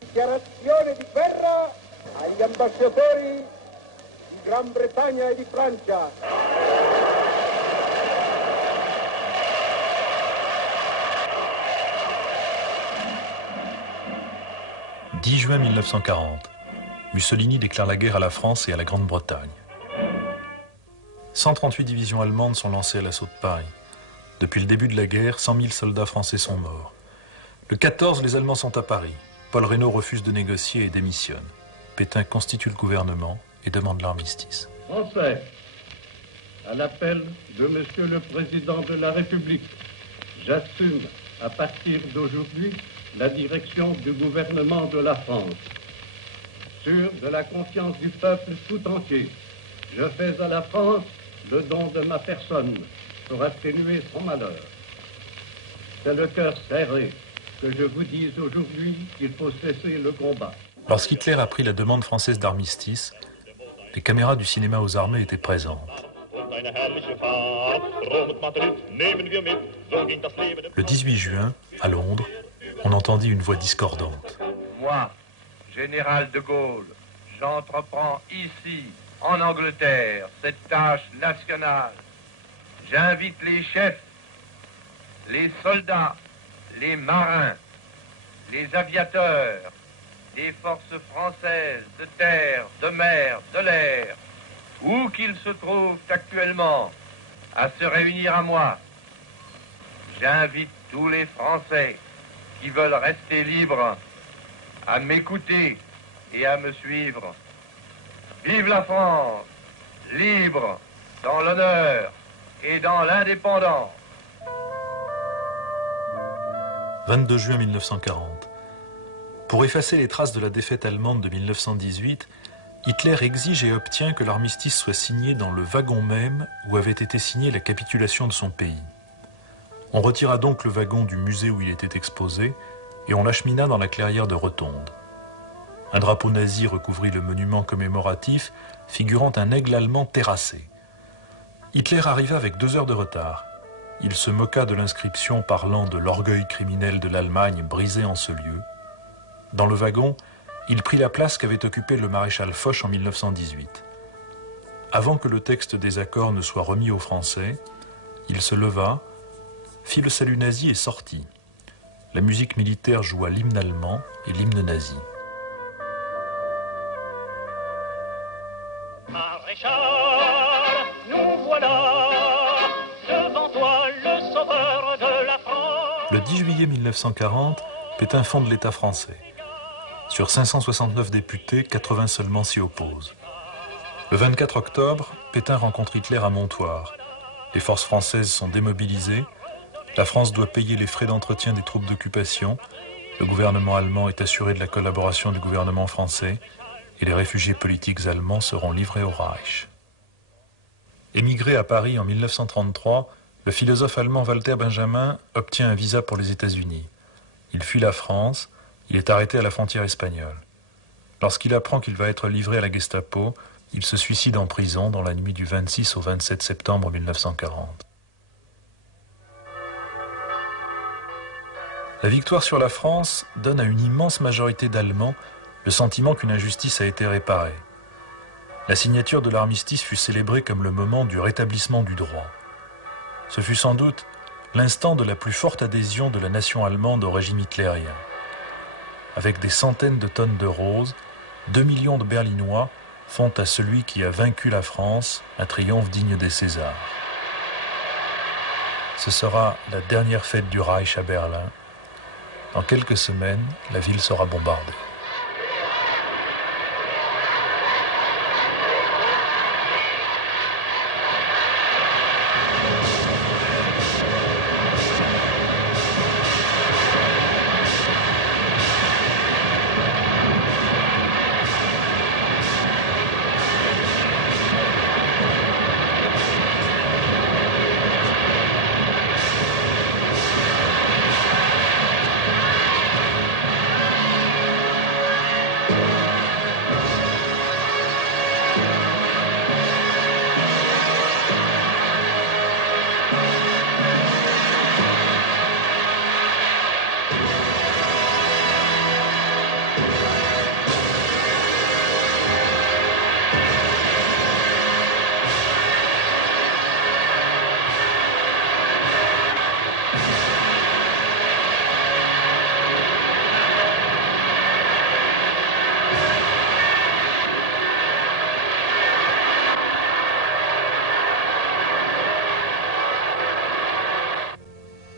Dichiarazione di guerra agli ambasciatori di Gran Bretagna e di Francia. 10 juin 1940. Mussolini déclare la guerre à la France et à la Grande-Bretagne. 138 divisions allemandes sont lancées à l'assaut de Paris. Depuis le début de la guerre, 100 000 soldats français sont morts. Le 14, les Allemands sont à Paris. Paul Reynaud refuse de négocier et démissionne. Pétain constitue le gouvernement et demande l'armistice. Français, à l'appel de Monsieur le Président de la République, j'assume à partir d'aujourd'hui la direction du gouvernement de la France. Sûr de la confiance du peuple tout entier, je fais à la France le don de ma personne pour atténuer son malheur. C'est le cœur serré que je vous dise aujourd'hui qu'il faut cesser le combat. Lorsqu'Hitler a pris la demande française d'armistice, les caméras du cinéma aux armées étaient présentes. Le 18 juin, à Londres, on entendit une voix discordante. Moi, général de Gaulle, j'entreprends ici, en Angleterre, cette tâche nationale. J'invite les chefs, les soldats, les marins, les aviateurs, des forces françaises de terre, de mer, de l'air, où qu'ils se trouvent actuellement, à se réunir à moi. J'invite tous les Français qui veulent rester libres à m'écouter et à me suivre. Vive la France, libre, dans l'honneur et dans l'indépendance. 22 juin 1940. Pour effacer les traces de la défaite allemande de 1918, Hitler exige et obtient que l'armistice soit signé dans le wagon même où avait été signée la capitulation de son pays. On retira donc le wagon du musée où il était exposé et on l'achemina dans la clairière de Rotonde. Un drapeau nazi recouvrit le monument commémoratif, figurant un aigle allemand terrassé. Hitler arriva avec 2 heures de retard. Il se moqua de l'inscription parlant de l'orgueil criminel de l'Allemagne brisé en ce lieu. Dans le wagon, il prit la place qu'avait occupée le maréchal Foch en 1918. Avant que le texte des accords ne soit remis aux Français, il se leva, fit le salut nazi et sortit. La musique militaire joua l'hymne allemand et l'hymne nazi. Maréchal, nous voilà devant toi, le sauveur de la France. Le 10 juillet 1940, Pétain fonde l'État français. Sur 569 députés, 80 seulement s'y opposent. Le 24 octobre, Pétain rencontre Hitler à Montoire. Les forces françaises sont démobilisées. La France doit payer les frais d'entretien des troupes d'occupation. Le gouvernement allemand est assuré de la collaboration du gouvernement français et les réfugiés politiques allemands seront livrés au Reich. Émigré à Paris en 1933, le philosophe allemand Walter Benjamin obtient un visa pour les États-Unis. Il fuit la France. Il est arrêté à la frontière espagnole. Lorsqu'il apprend qu'il va être livré à la Gestapo, il se suicide en prison dans la nuit du 26 au 27 septembre 1940. La victoire sur la France donne à une immense majorité d'Allemands le sentiment qu'une injustice a été réparée. La signature de l'armistice fut célébrée comme le moment du rétablissement du droit. Ce fut sans doute l'instant de la plus forte adhésion de la nation allemande au régime hitlérien. Avec des centaines de tonnes de roses, 2 millions de Berlinois font à celui qui a vaincu la France un triomphe digne des Césars. Ce sera la dernière fête du Reich à Berlin. Dans quelques semaines, la ville sera bombardée.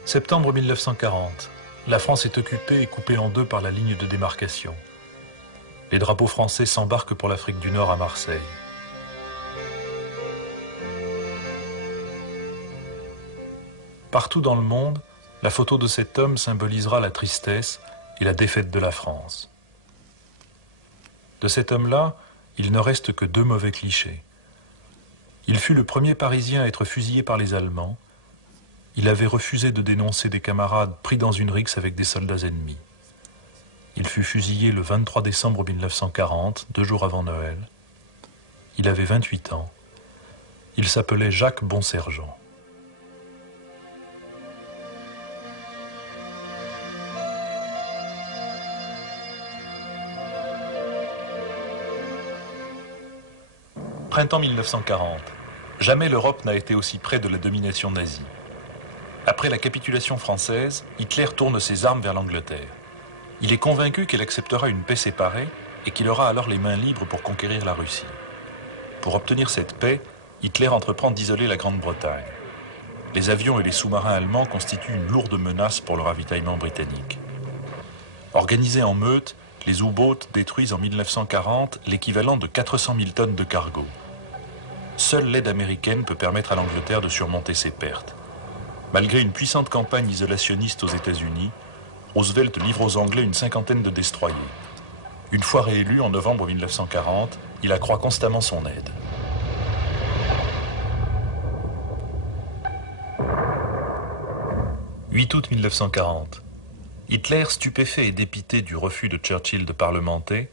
Septembre 1940. La France est occupée et coupée en deux par la ligne de démarcation. Les drapeaux français s'embarquent pour l'Afrique du Nord à Marseille. Partout dans le monde, la photo de cet homme symbolisera la tristesse et la défaite de la France. De cet homme-là, il ne reste que deux mauvais clichés. Il fut le premier Parisien à être fusillé par les Allemands. Il avait refusé de dénoncer des camarades pris dans une rixe avec des soldats ennemis. Il fut fusillé le 23 décembre 1940, 2 jours avant Noël. Il avait 28 ans. Il s'appelait Jacques Bonsergent. Printemps 1940. Jamais l'Europe n'a été aussi près de la domination nazie. Après la capitulation française, Hitler tourne ses armes vers l'Angleterre. Il est convaincu qu'elle acceptera une paix séparée et qu'il aura alors les mains libres pour conquérir la Russie. Pour obtenir cette paix, Hitler entreprend d'isoler la Grande-Bretagne. Les avions et les sous-marins allemands constituent une lourde menace pour le ravitaillement britannique. Organisés en meute, les U-boats détruisent en 1940 l'équivalent de 400 000 tonnes de cargo. Seule l'aide américaine peut permettre à l'Angleterre de surmonter ses pertes. Malgré une puissante campagne isolationniste aux États-Unis, Roosevelt livre aux Anglais une cinquantaine de destroyers. Une fois réélu en novembre 1940, il accroît constamment son aide. « 8 août 1940. Hitler, stupéfait et dépité du refus de Churchill de parlementer,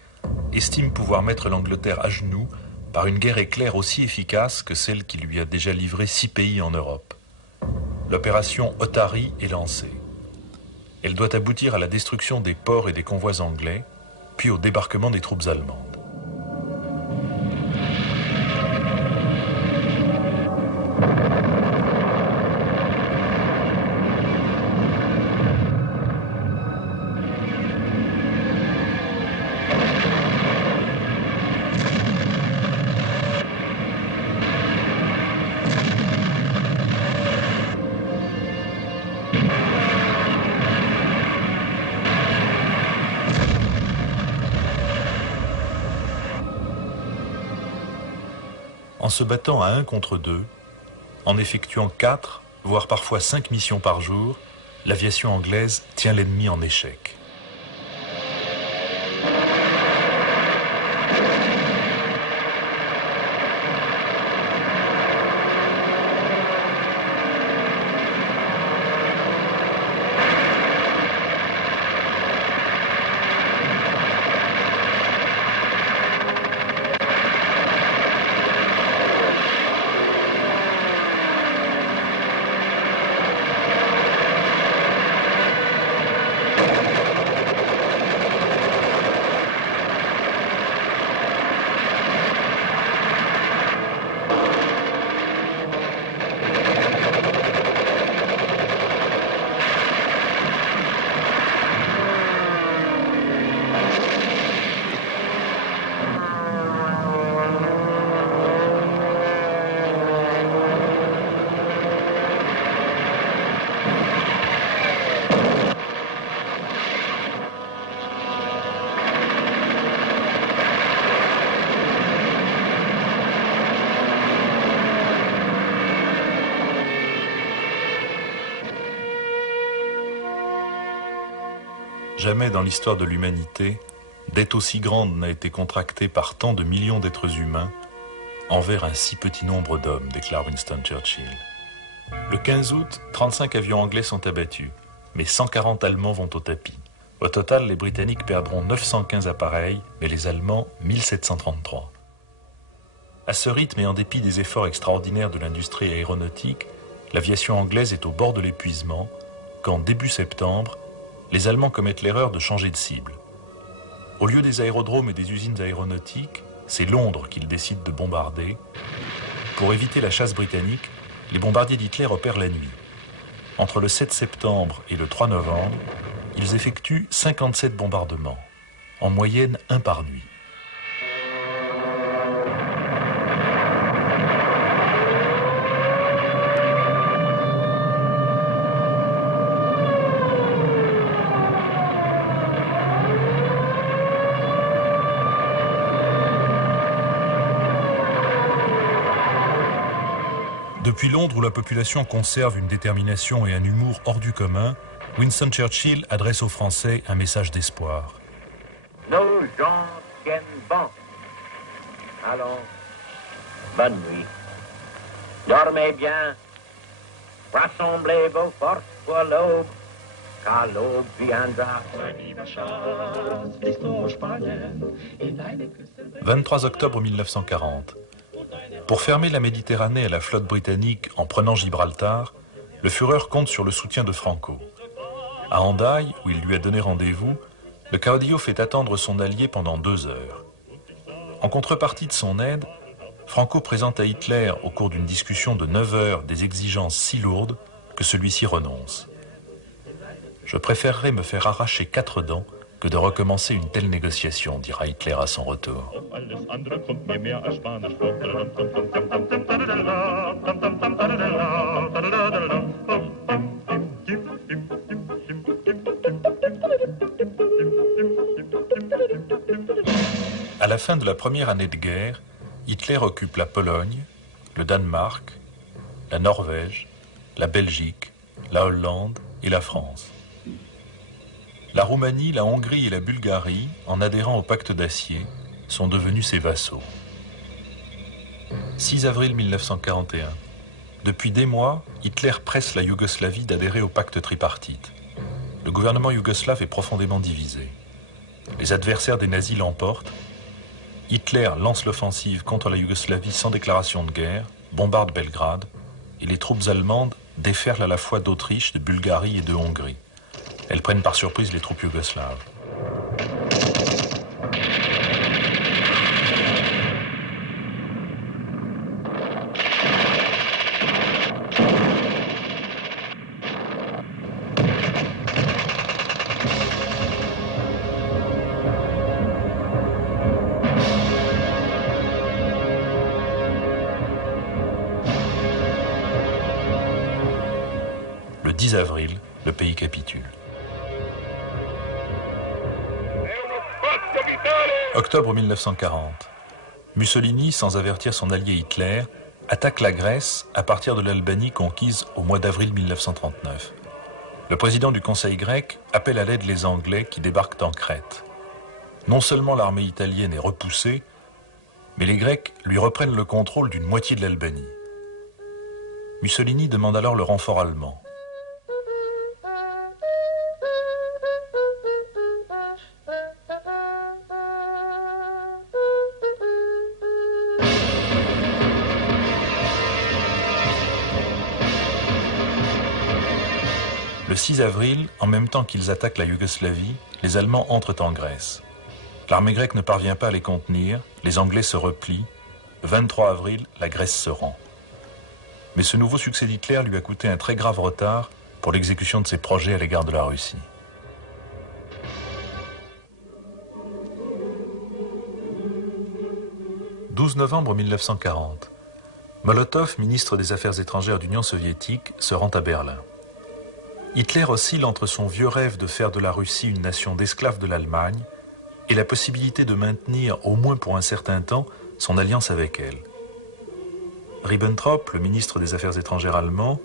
estime pouvoir mettre l'Angleterre à genoux par une guerre éclair aussi efficace que celle qui lui a déjà livré 6 pays en Europe. L'opération Otari est lancée. Elle doit aboutir à la destruction des ports et des convois anglais, puis au débarquement des troupes allemandes. En se battant à 1 contre 2, en effectuant 4, voire parfois 5 missions par jour, l'aviation anglaise tient l'ennemi en échec. Jamais dans l'histoire de l'humanité, dette aussi grande n'a été contractée par tant de millions d'êtres humains envers un si petit nombre d'hommes, déclare Winston Churchill. Le 15 août, 35 avions anglais sont abattus, mais 140 Allemands vont au tapis. Au total, les Britanniques perdront 915 appareils, mais les Allemands 1733. À ce rythme et en dépit des efforts extraordinaires de l'industrie aéronautique, l'aviation anglaise est au bord de l'épuisement quand, début septembre, les Allemands commettent l'erreur de changer de cible. Au lieu des aérodromes et des usines aéronautiques, c'est Londres qu'ils décident de bombarder. Pour éviter la chasse britannique, les bombardiers d'Hitler opèrent la nuit. Entre le 7 septembre et le 3 novembre, ils effectuent 57 bombardements, en moyenne 1 par nuit. Depuis Londres, où la population conserve une détermination et un humour hors du commun, Winston Churchill adresse aux Français un message d'espoir. Nos gens tiennent bon. Allons, bonne nuit. Dormez bien. Rassemblez vos forces pour l'aube, car l'aube viendra. 23 octobre 1940. Pour fermer la Méditerranée à la flotte britannique en prenant Gibraltar, le Führer compte sur le soutien de Franco. À Hendaye, où il lui a donné rendez-vous, le caudillo fait attendre son allié pendant 2 heures. En contrepartie de son aide, Franco présente à Hitler, au cours d'une discussion de 9 heures, des exigences si lourdes que celui-ci renonce. « Je préférerais me faire arracher 4 dents que de recommencer une telle négociation, dira Hitler à son retour. À la fin de la première année de guerre, Hitler occupe la Pologne, le Danemark, la Norvège, la Belgique, la Hollande et la France. La Roumanie, la Hongrie et la Bulgarie, en adhérant au pacte d'Acier, sont devenus ses vassaux. 6 avril 1941. Depuis des mois, Hitler presse la Yougoslavie d'adhérer au pacte tripartite. Le gouvernement yougoslave est profondément divisé. Les adversaires des nazis l'emportent. Hitler lance l'offensive contre la Yougoslavie sans déclaration de guerre, bombarde Belgrade, et les troupes allemandes déferlent à la fois d'Autriche, de Bulgarie et de Hongrie. Elles prennent par surprise les troupes yougoslaves. Le 10 avril, le pays capitule. Octobre 1940. Mussolini, sans avertir son allié Hitler, attaque la Grèce à partir de l'Albanie conquise au mois d'avril 1939. Le président du Conseil grec appelle à l'aide les Anglais qui débarquent en Crète. Non seulement l'armée italienne est repoussée, mais les Grecs lui reprennent le contrôle d'une moitié de l'Albanie. Mussolini demande alors le renfort allemand. Le 6 avril, en même temps qu'ils attaquent la Yougoslavie, les Allemands entrent en Grèce. L'armée grecque ne parvient pas à les contenir, les Anglais se replient. Le 23 avril, la Grèce se rend. Mais ce nouveau succès d'Hitler lui a coûté un très grave retard pour l'exécution de ses projets à l'égard de la Russie. « 12 novembre 1940. Molotov, ministre des Affaires étrangères d'Union soviétique, se rend à Berlin. Hitler oscille entre son vieux rêve de faire de la Russie une nation d'esclaves de l'Allemagne et la possibilité de maintenir, au moins pour un certain temps, son alliance avec elle. Ribbentrop, le ministre des Affaires étrangères allemand,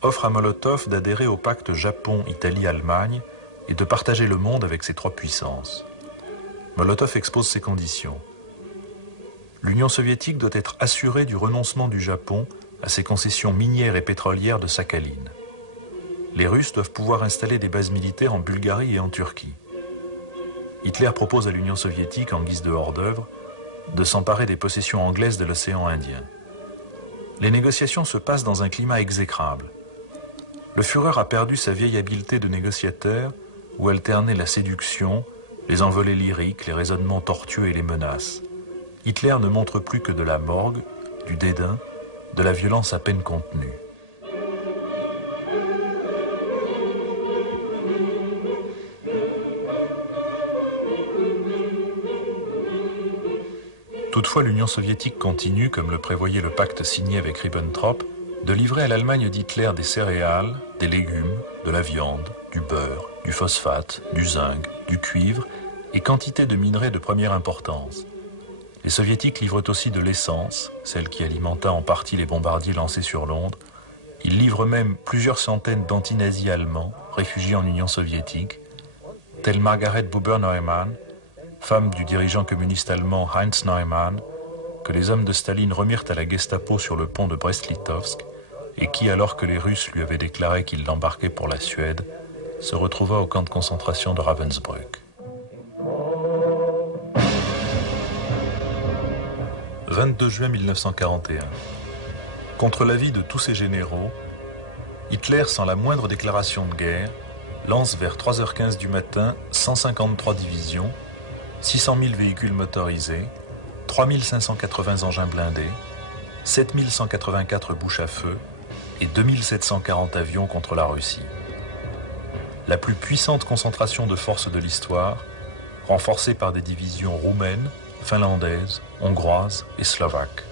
offre à Molotov d'adhérer au pacte Japon-Italie-Allemagne et de partager le monde avec ces 3 puissances. Molotov expose ses conditions. L'Union soviétique doit être assurée du renoncement du Japon à ses concessions minières et pétrolières de Sakhaline. Les Russes doivent pouvoir installer des bases militaires en Bulgarie et en Turquie. Hitler propose à l'Union soviétique, en guise de hors-d'œuvre, de s'emparer des possessions anglaises de l'océan Indien. Les négociations se passent dans un climat exécrable. Le Führer a perdu sa vieille habileté de négociateur où alternait la séduction, les envolées lyriques, les raisonnements tortueux et les menaces. Hitler ne montre plus que de la morgue, du dédain, de la violence à peine contenue. Toutefois, l'Union soviétique continue, comme le prévoyait le pacte signé avec Ribbentrop, de livrer à l'Allemagne d'Hitler des céréales, des légumes, de la viande, du beurre, du phosphate, du zinc, du cuivre et quantité de minerais de première importance. Les soviétiques livrent aussi de l'essence, celle qui alimenta en partie les bombardiers lancés sur Londres. Ils livrent même plusieurs centaines d'antinazis allemands réfugiés en Union soviétique, tels Margaret Buber-Neumann, femme du dirigeant communiste allemand Heinz Neumann, que les hommes de Staline remirent à la Gestapo sur le pont de Brest-Litovsk et qui, alors que les Russes lui avaient déclaré qu'ils l'embarquaient pour la Suède, se retrouva au camp de concentration de Ravensbrück. 22 juin 1941. Contre l'avis de tous ses généraux, Hitler, sans la moindre déclaration de guerre, lance vers 3h15 du matin 153 divisions, 600 000 véhicules motorisés, 3580 engins blindés, 7184 bouches à feu et 2740 avions contre la Russie. La plus puissante concentration de forces de l'histoire, renforcée par des divisions roumaines, finlandaises, hongroises et slovaques.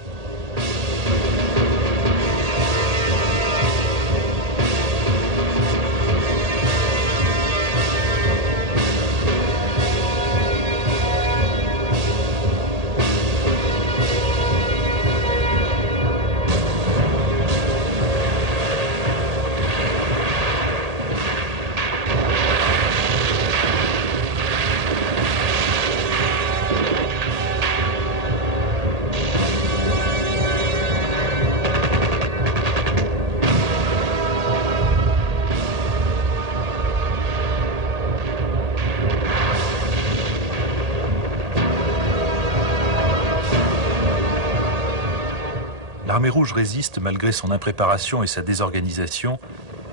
L'Armée rouge résiste malgré son impréparation et sa désorganisation,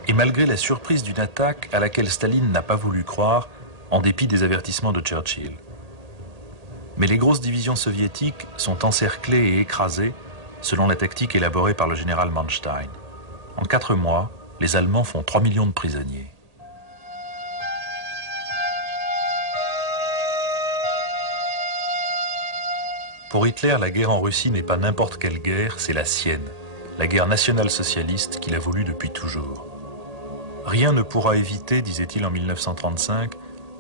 et malgré la surprise d'une attaque à laquelle Staline n'a pas voulu croire, en dépit des avertissements de Churchill. Mais les grosses divisions soviétiques sont encerclées et écrasées, selon la tactique élaborée par le général Manstein. En 4 mois, les Allemands font 3 millions de prisonniers. Pour Hitler, la guerre en Russie n'est pas n'importe quelle guerre, c'est la sienne, la guerre nationale-socialiste qu'il a voulu depuis toujours. Rien ne pourra éviter, disait-il en 1935,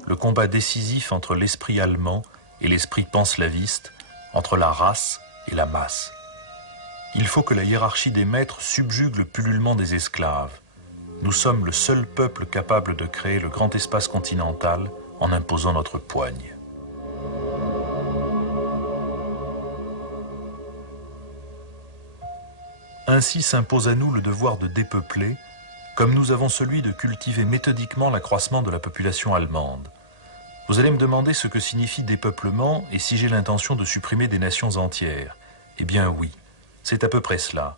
le combat décisif entre l'esprit allemand et l'esprit panslaviste, entre la race et la masse. Il faut que la hiérarchie des maîtres subjugue le pullulement des esclaves. Nous sommes le seul peuple capable de créer le grand espace continental en imposant notre poigne. Ainsi s'impose à nous le devoir de dépeupler, comme nous avons celui de cultiver méthodiquement l'accroissement de la population allemande. Vous allez me demander ce que signifie dépeuplement et si j'ai l'intention de supprimer des nations entières. Eh bien oui, c'est à peu près cela.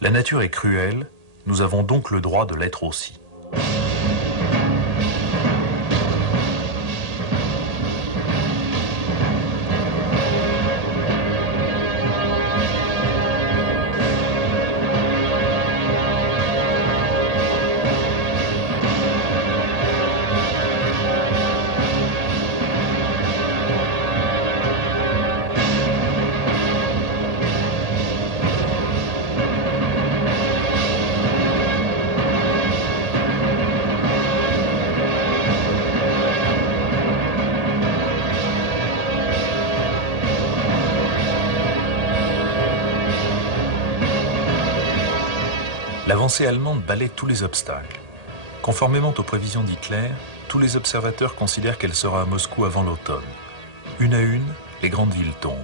La nature est cruelle, nous avons donc le droit de l'être aussi. L'avancée allemande balaie tous les obstacles. Conformément aux prévisions d'Hitler, tous les observateurs considèrent qu'elle sera à Moscou avant l'automne. Une à une, les grandes villes tombent.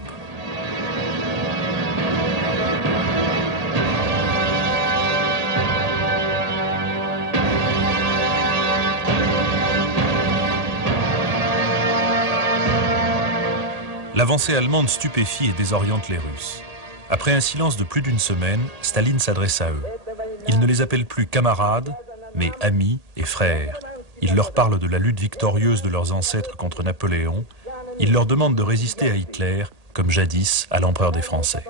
L'avancée allemande stupéfie et désoriente les Russes. Après un silence de plus d'une semaine, Staline s'adresse à eux. Il ne les appelle plus camarades, mais amis et frères. Il leur parle de la lutte victorieuse de leurs ancêtres contre Napoléon. Il leur demande de résister à Hitler, comme jadis à l'empereur des Français.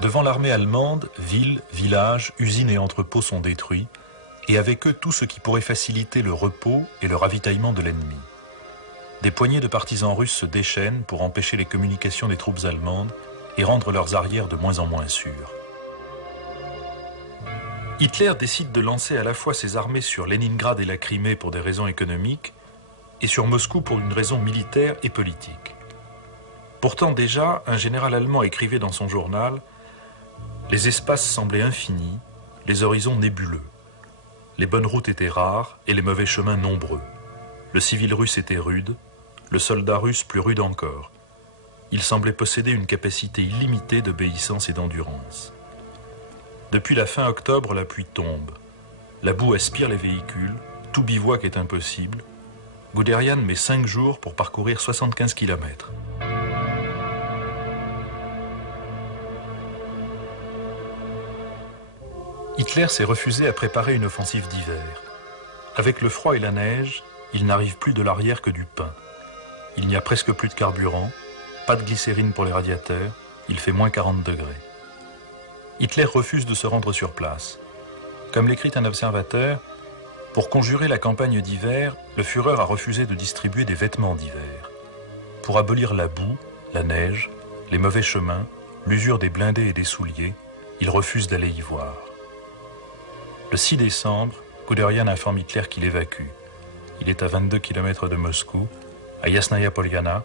Devant l'armée allemande, villes, villages, usines et entrepôts sont détruits, et avec eux tout ce qui pourrait faciliter le repos et le ravitaillement de l'ennemi. Des poignées de partisans russes se déchaînent pour empêcher les communications des troupes allemandes et rendre leurs arrières de moins en moins sûres. Hitler décide de lancer à la fois ses armées sur Leningrad et la Crimée pour des raisons économiques et sur Moscou pour une raison militaire et politique. Pourtant déjà, un général allemand écrivait dans son journal « Les espaces semblaient infinis, les horizons nébuleux. Les bonnes routes étaient rares et les mauvais chemins nombreux. Le civil russe était rude, le soldat russe plus rude encore. Il semblait posséder une capacité illimitée d'obéissance et d'endurance. Depuis la fin octobre, la pluie tombe. La boue aspire les véhicules, tout bivouac est impossible. Guderian met 5 jours pour parcourir 75 km. Hitler s'est refusé à préparer une offensive d'hiver. Avec le froid et la neige, il n'arrive plus de l'arrière que du pain. Il n'y a presque plus de carburant, pas de glycérine pour les radiateurs, il fait moins 40 degrés. Hitler refuse de se rendre sur place. Comme l'écrit un observateur, pour conjurer la campagne d'hiver, le Führer a refusé de distribuer des vêtements d'hiver. Pour abolir la boue, la neige, les mauvais chemins, l'usure des blindés et des souliers, il refuse d'aller y voir. Le 6 décembre, Guderian informe Hitler qu'il évacue. Il est à 22 km de Moscou, à Yasnaya Poliana,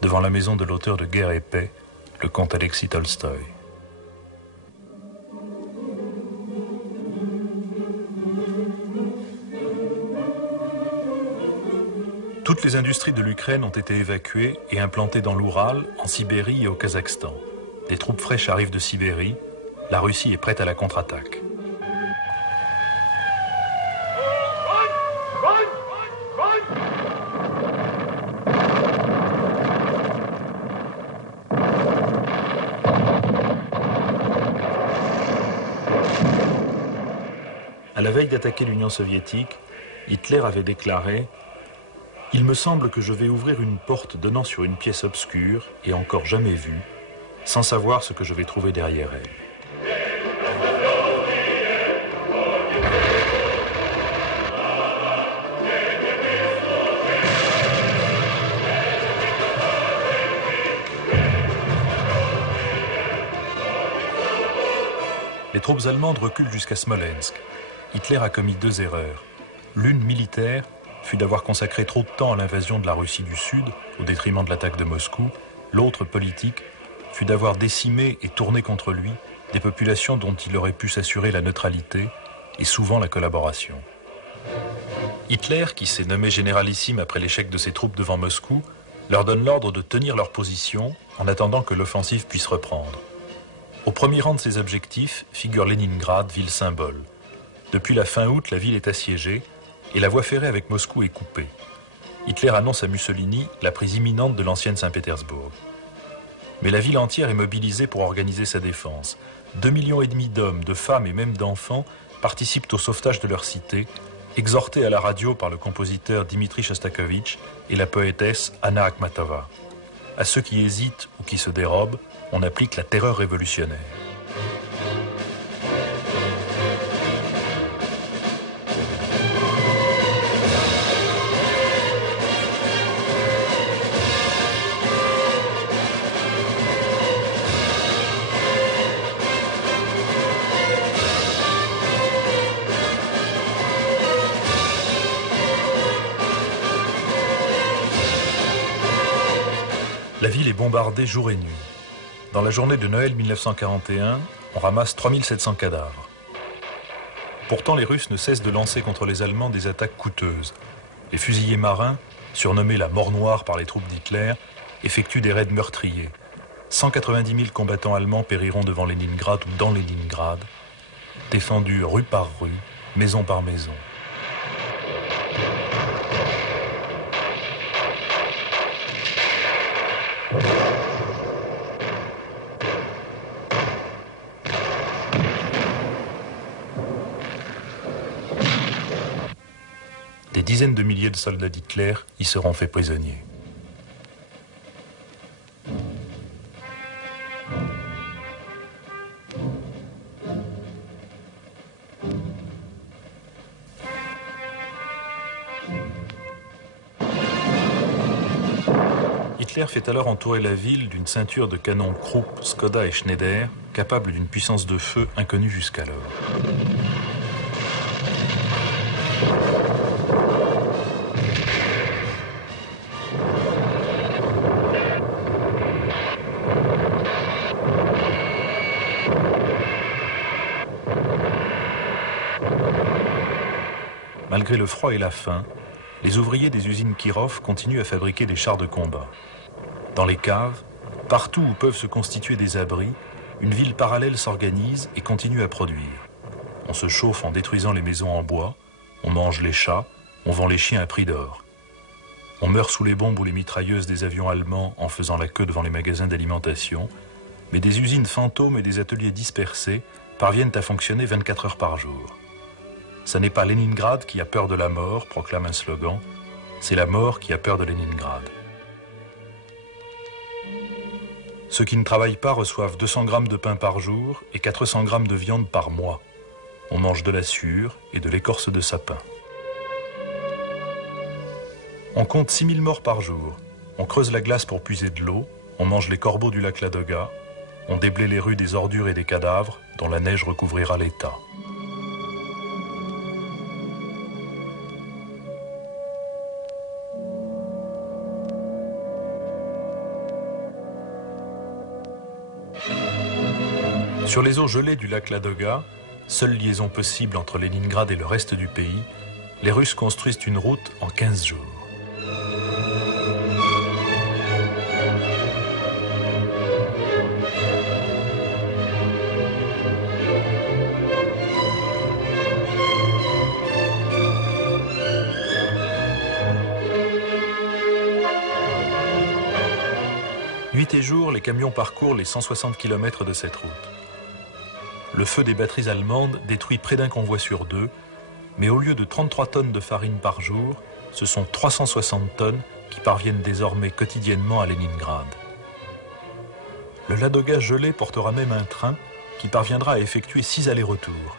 devant la maison de l'auteur de Guerre et Paix, le comte Alexis Tolstoï. Toutes les industries de l'Ukraine ont été évacuées et implantées dans l'Oural, en Sibérie et au Kazakhstan. Des troupes fraîches arrivent de Sibérie. La Russie est prête à la contre-attaque. À la veille d'attaquer l'Union soviétique, Hitler avait déclaré « Il me semble que je vais ouvrir une porte donnant sur une pièce obscure et encore jamais vue, sans savoir ce que je vais trouver derrière elle. » Les troupes allemandes reculent jusqu'à Smolensk. Hitler a commis 2 erreurs. L'une militaire fut d'avoir consacré trop de temps à l'invasion de la Russie du Sud, au détriment de l'attaque de Moscou. L'autre, politique, fut d'avoir décimé et tourné contre lui des populations dont il aurait pu s'assurer la neutralité et souvent la collaboration. Hitler, qui s'est nommé généralissime après l'échec de ses troupes devant Moscou, leur donne l'ordre de tenir leur position en attendant que l'offensive puisse reprendre. Au premier rang de ses objectifs figure Leningrad, ville symbole. Depuis la fin août, la ville est assiégée et la voie ferrée avec Moscou est coupée. Hitler annonce à Mussolini la prise imminente de l'ancienne Saint-Pétersbourg. Mais la ville entière est mobilisée pour organiser sa défense. 2,5 millions d'hommes, de femmes et même d'enfants participent au sauvetage de leur cité, exhortés à la radio par le compositeur Dimitri Shostakovich et la poétesse Anna Akhmatova. À ceux qui hésitent ou qui se dérobent, on applique la terreur révolutionnaire. La ville est bombardée jour et nuit. Dans la journée de Noël 1941, on ramasse 3700 cadavres. Pourtant, les Russes ne cessent de lancer contre les Allemands des attaques coûteuses. Les fusiliers marins, surnommés la mort noire par les troupes d'Hitler, effectuent des raids meurtriers. 190 000 combattants allemands périront devant Leningrad ou dans Leningrad, défendus rue par rue, maison par maison. Des dizaines de milliers de soldats d'Hitler y seront faits prisonniers. Hitler fait alors entourer la ville d'une ceinture de canons Krupp, Skoda et Schneider, capables d'une puissance de feu inconnue jusqu'alors. Malgré le froid et la faim, les ouvriers des usines Kirov continuent à fabriquer des chars de combat. Dans les caves, partout où peuvent se constituer des abris, une ville parallèle s'organise et continue à produire. On se chauffe en détruisant les maisons en bois, on mange les chats, on vend les chiens à prix d'or. On meurt sous les bombes ou les mitrailleuses des avions allemands en faisant la queue devant les magasins d'alimentation, mais des usines fantômes et des ateliers dispersés parviennent à fonctionner 24 heures par jour. Ce n'est pas Leningrad qui a peur de la mort, proclame un slogan, c'est la mort qui a peur de Leningrad. Ceux qui ne travaillent pas reçoivent 200 grammes de pain par jour et 400 grammes de viande par mois. On mange de la sueur et de l'écorce de sapin. On compte 6000 morts par jour. On creuse la glace pour puiser de l'eau, on mange les corbeaux du lac Ladoga, on déblaye les rues des ordures et des cadavres dont la neige recouvrira l'État. Sur les eaux gelées du lac Ladoga, seule liaison possible entre Leningrad et le reste du pays, les Russes construisent une route en 15 jours. Nuit et jour, les camions parcourent les 160 km de cette route. Le feu des batteries allemandes détruit près d'un convoi sur deux, mais au lieu de 33 tonnes de farine par jour, ce sont 360 tonnes qui parviennent désormais quotidiennement à Leningrad. Le Ladoga gelé portera même un train qui parviendra à effectuer 6 allers-retours.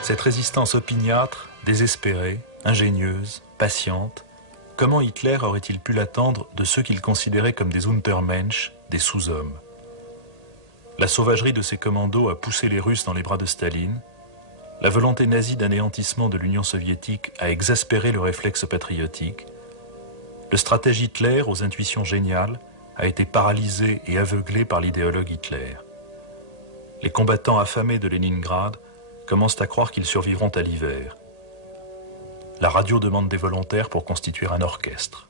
Cette résistance opiniâtre, désespérée, ingénieuse, patiente, comment Hitler aurait-il pu l'attendre de ceux qu'il considérait comme des Untermensch, des sous-hommes? La sauvagerie de ces commandos a poussé les Russes dans les bras de Staline. La volonté nazie d'anéantissement de l'Union soviétique a exaspéré le réflexe patriotique. Le stratège Hitler, aux intuitions géniales, a été paralysé et aveuglé par l'idéologue Hitler. Les combattants affamés de Leningrad commencent à croire qu'ils survivront à l'hiver. La radio demande des volontaires pour constituer un orchestre.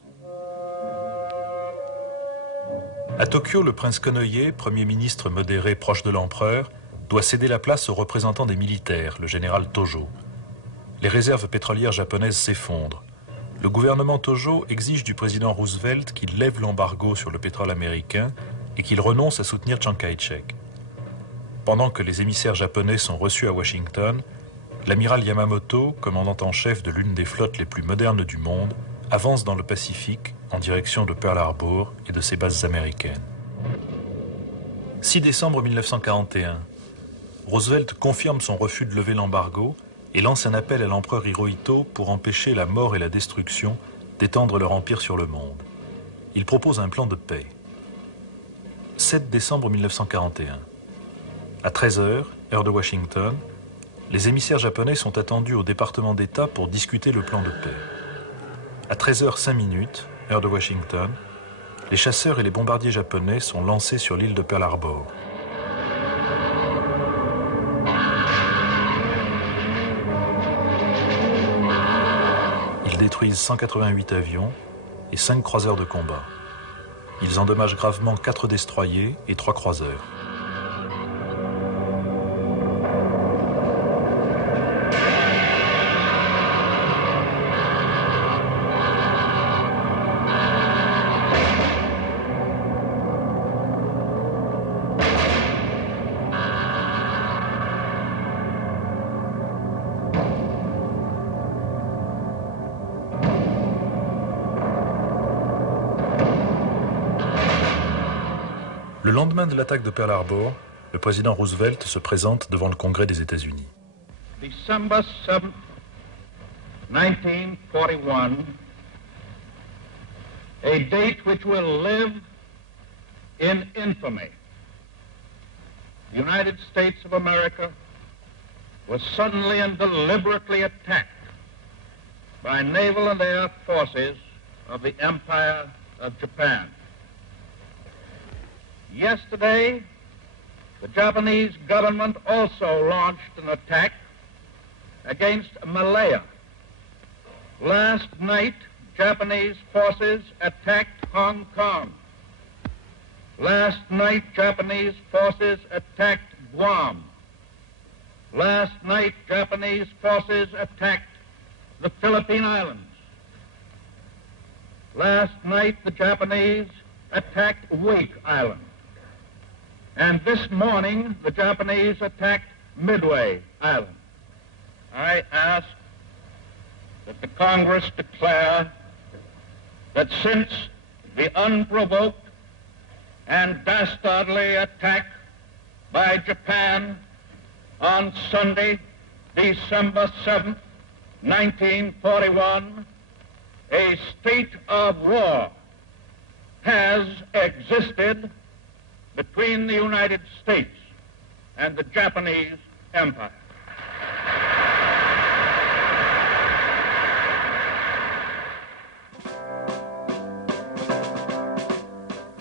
À Tokyo, le prince Konoye, premier ministre modéré proche de l'empereur, doit céder la place au représentant des militaires, le général Tojo. Les réserves pétrolières japonaises s'effondrent. Le gouvernement Tojo exige du président Roosevelt qu'il lève l'embargo sur le pétrole américain et qu'il renonce à soutenir Chiang Kai-shek. Pendant que les émissaires japonais sont reçus à Washington, l'amiral Yamamoto, commandant en chef de l'une des flottes les plus modernes du monde, avance dans le Pacifique en direction de Pearl Harbor et de ses bases américaines. 6 décembre 1941, Roosevelt confirme son refus de lever l'embargo et lance un appel à l'empereur Hirohito pour empêcher la mort et la destruction d'étendre leur empire sur le monde. Il propose un plan de paix. 7 décembre 1941. À 13h, heure de Washington, les émissaires japonais sont attendus au département d'État pour discuter le plan de paix. À 13h05, heure de Washington, les chasseurs et les bombardiers japonais sont lancés sur l'île de Pearl Harbor. Ils détruisent 188 avions et 5 croiseurs de combat. Ils endommagent gravement 4 destroyers et 3 croiseurs. Le lendemain de l'attaque de Pearl Harbor, le président Roosevelt se présente devant le Congrès des États-Unis. December 7, 1941, a date which will live in infamy. The United States of America was suddenly and deliberately attacked by naval and air forces of the Empire of Japan. Yesterday, The Japanese government also launched an attack against Malaya. Last night, Japanese forces attacked Hong Kong. Last night, Japanese forces attacked Guam. Last night, Japanese forces attacked the Philippine Islands. Last night, the Japanese attacked Wake Island. And this morning, the Japanese attacked Midway Island. I ask that the Congress declare that since the unprovoked and dastardly attack by Japan on Sunday, December 7th, 1941, a state of war has existed between the United States and the Japanese Empire.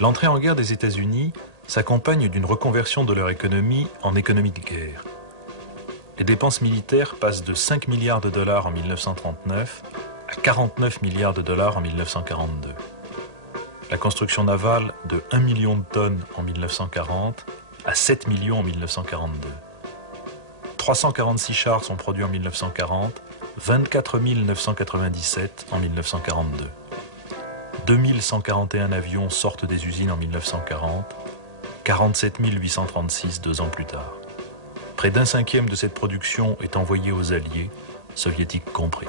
L'entrée en guerre des États-Unis s'accompagne d'une reconversion de leur économie en économie de guerre. Les dépenses militaires passent de 5 milliards de dollars en 1939 à 49 milliards de dollars en 1942. La construction navale de 1 million de tonnes en 1940 à 7 millions en 1942. 346 chars sont produits en 1940, 24 997 en 1942. 2141 avions sortent des usines en 1940, 47 836 2 ans plus tard. Près d'un cinquième de cette production est envoyé aux Alliés, soviétiques compris.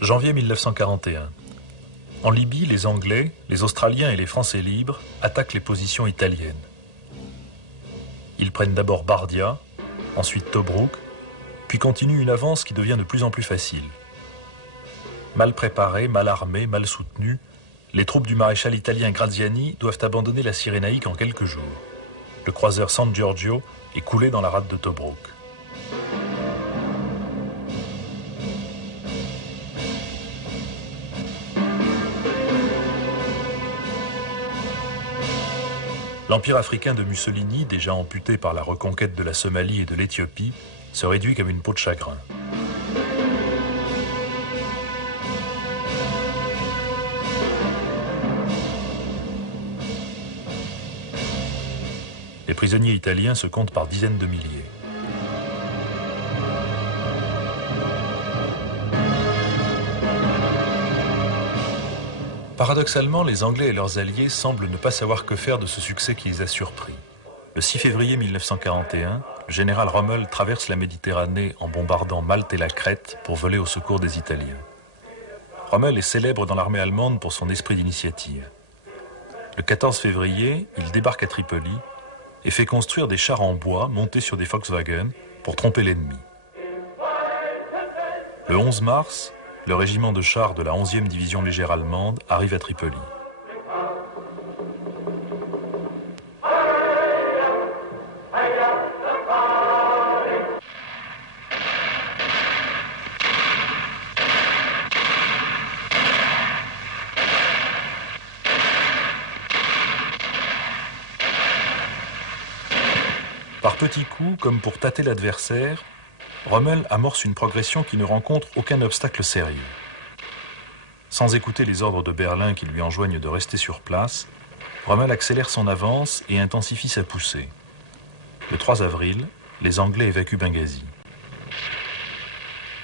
Janvier 1941. En Libye, les Anglais, les Australiens et les Français libres attaquent les positions italiennes. Ils prennent d'abord Bardia, ensuite Tobrouk, puis continuent une avance qui devient de plus en plus facile. Mal préparés, mal armés, mal soutenus, les troupes du maréchal italien Graziani doivent abandonner la Cyrénaïque en quelques jours. Le croiseur San Giorgio est coulé dans la rade de Tobrouk. L'empire africain de Mussolini, déjà amputé par la reconquête de la Somalie et de l'Éthiopie, se réduit comme une peau de chagrin. Les prisonniers italiens se comptent par dizaines de milliers. Paradoxalement, les Anglais et leurs alliés semblent ne pas savoir que faire de ce succès qui les a surpris. Le 6 février 1941, le général Rommel traverse la Méditerranée en bombardant Malte et la Crète pour voler au secours des Italiens. Rommel est célèbre dans l'armée allemande pour son esprit d'initiative. Le 14 février, il débarque à Tripoli et fait construire des chars en bois montés sur des Volkswagen pour tromper l'ennemi. Le 11 mars, le régiment de chars de la 11e division légère allemande arrive à Tripoli. Par petits coups, comme pour tâter l'adversaire, Rommel amorce une progression qui ne rencontre aucun obstacle sérieux. Sans écouter les ordres de Berlin qui lui enjoignent de rester sur place, Rommel accélère son avance et intensifie sa poussée. Le 3 avril, les Anglais évacuent Benghazi.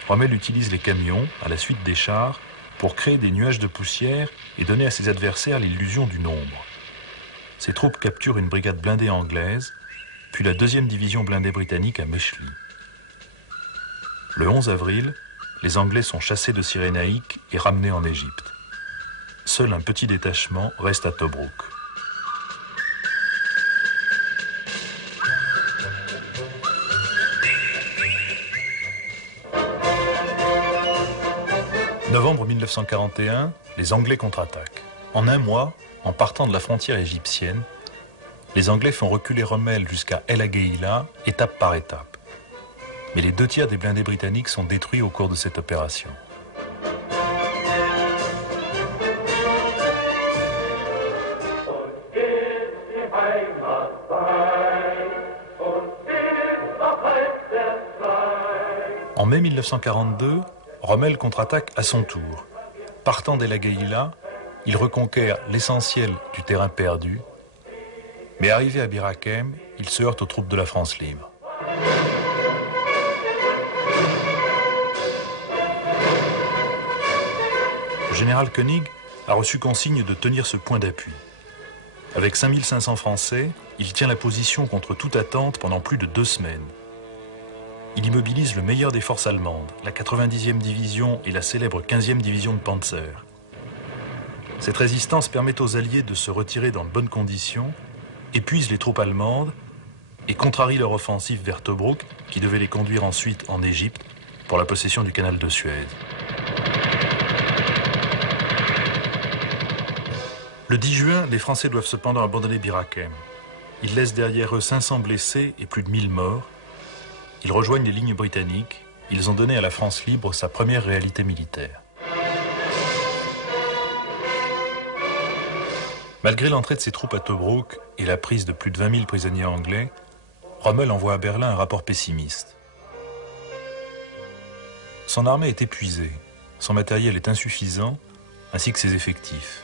Rommel utilise les camions, à la suite des chars, pour créer des nuages de poussière et donner à ses adversaires l'illusion du nombre. Ses troupes capturent une brigade blindée anglaise, puis la 2e division blindée britannique à Mechli. Le 11 avril, les Anglais sont chassés de Cyrénaïque et ramenés en Égypte. Seul un petit détachement reste à Tobrouk. Novembre 1941, les Anglais contre-attaquent. En un mois, en partant de la frontière égyptienne, les Anglais font reculer Rommel jusqu'à El Agheila, étape par étape. Mais les 2 tiers des blindés britanniques sont détruits au cours de cette opération. mai 1942, Rommel contre-attaque à son tour. Partant d'El Agheila, il reconquiert l'essentiel du terrain perdu, mais arrivé à Bir Hakeim, il se heurte aux troupes de la France libre. Le général Koenig a reçu consigne de tenir ce point d'appui. Avec 5500 Français, il tient la position contre toute attente pendant plus de 2 semaines. Il immobilise le meilleur des forces allemandes, la 90e division et la célèbre 15e division de Panzer. Cette résistance permet aux Alliés de se retirer dans de bonnes conditions, épuise les troupes allemandes et contrarie leur offensive vers Tobrouk, qui devait les conduire ensuite en Égypte pour la possession du canal de Suez. Le 10 juin, les Français doivent cependant abandonner Bir Hakeim. Ils laissent derrière eux 500 blessés et plus de 1000 morts. Ils rejoignent les lignes britanniques. Ils ont donné à la France libre sa première réalité militaire. Malgré l'entrée de ses troupes à Tobrouk et la prise de plus de 20 000 prisonniers anglais, Rommel envoie à Berlin un rapport pessimiste. Son armée est épuisée, son matériel est insuffisant, ainsi que ses effectifs.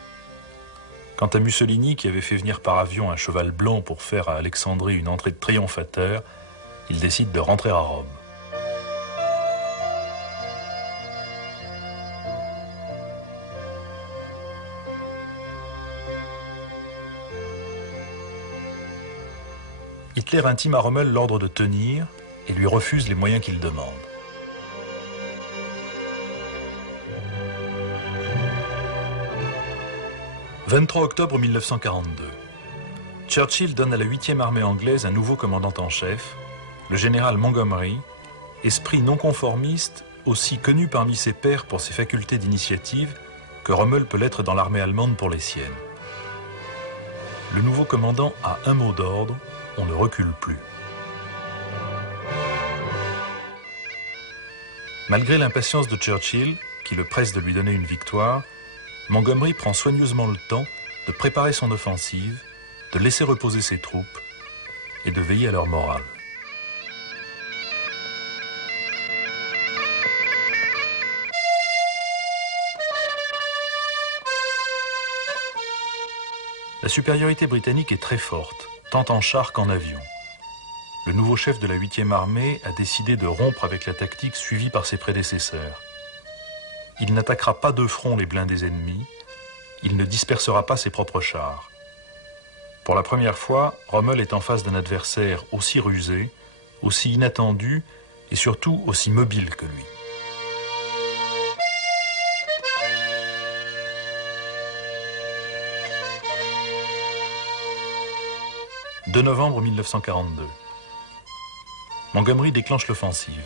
Quant à Mussolini, qui avait fait venir par avion un cheval blanc pour faire à Alexandrie une entrée de triomphateur, il décide de rentrer à Rome. Hitler intime à Rommel l'ordre de tenir et lui refuse les moyens qu'il demande. « 23 octobre 1942. Churchill donne à la 8e armée anglaise un nouveau commandant en chef, le général Montgomery, esprit non conformiste, aussi connu parmi ses pairs pour ses facultés d'initiative que Rommel peut l'être dans l'armée allemande pour les siennes. Le nouveau commandant a un mot d'ordre, on ne recule plus. Malgré l'impatience de Churchill, qui le presse de lui donner une victoire, Montgomery prend soigneusement le temps de préparer son offensive, de laisser reposer ses troupes et de veiller à leur morale. La supériorité britannique est très forte, tant en chars qu'en avions. Le nouveau chef de la 8e armée a décidé de rompre avec la tactique suivie par ses prédécesseurs. Il n'attaquera pas de front les blindés ennemis, il ne dispersera pas ses propres chars. Pour la première fois, Rommel est en face d'un adversaire aussi rusé, aussi inattendu et surtout aussi mobile que lui. « 2 novembre 1942. Montgomery déclenche l'offensive.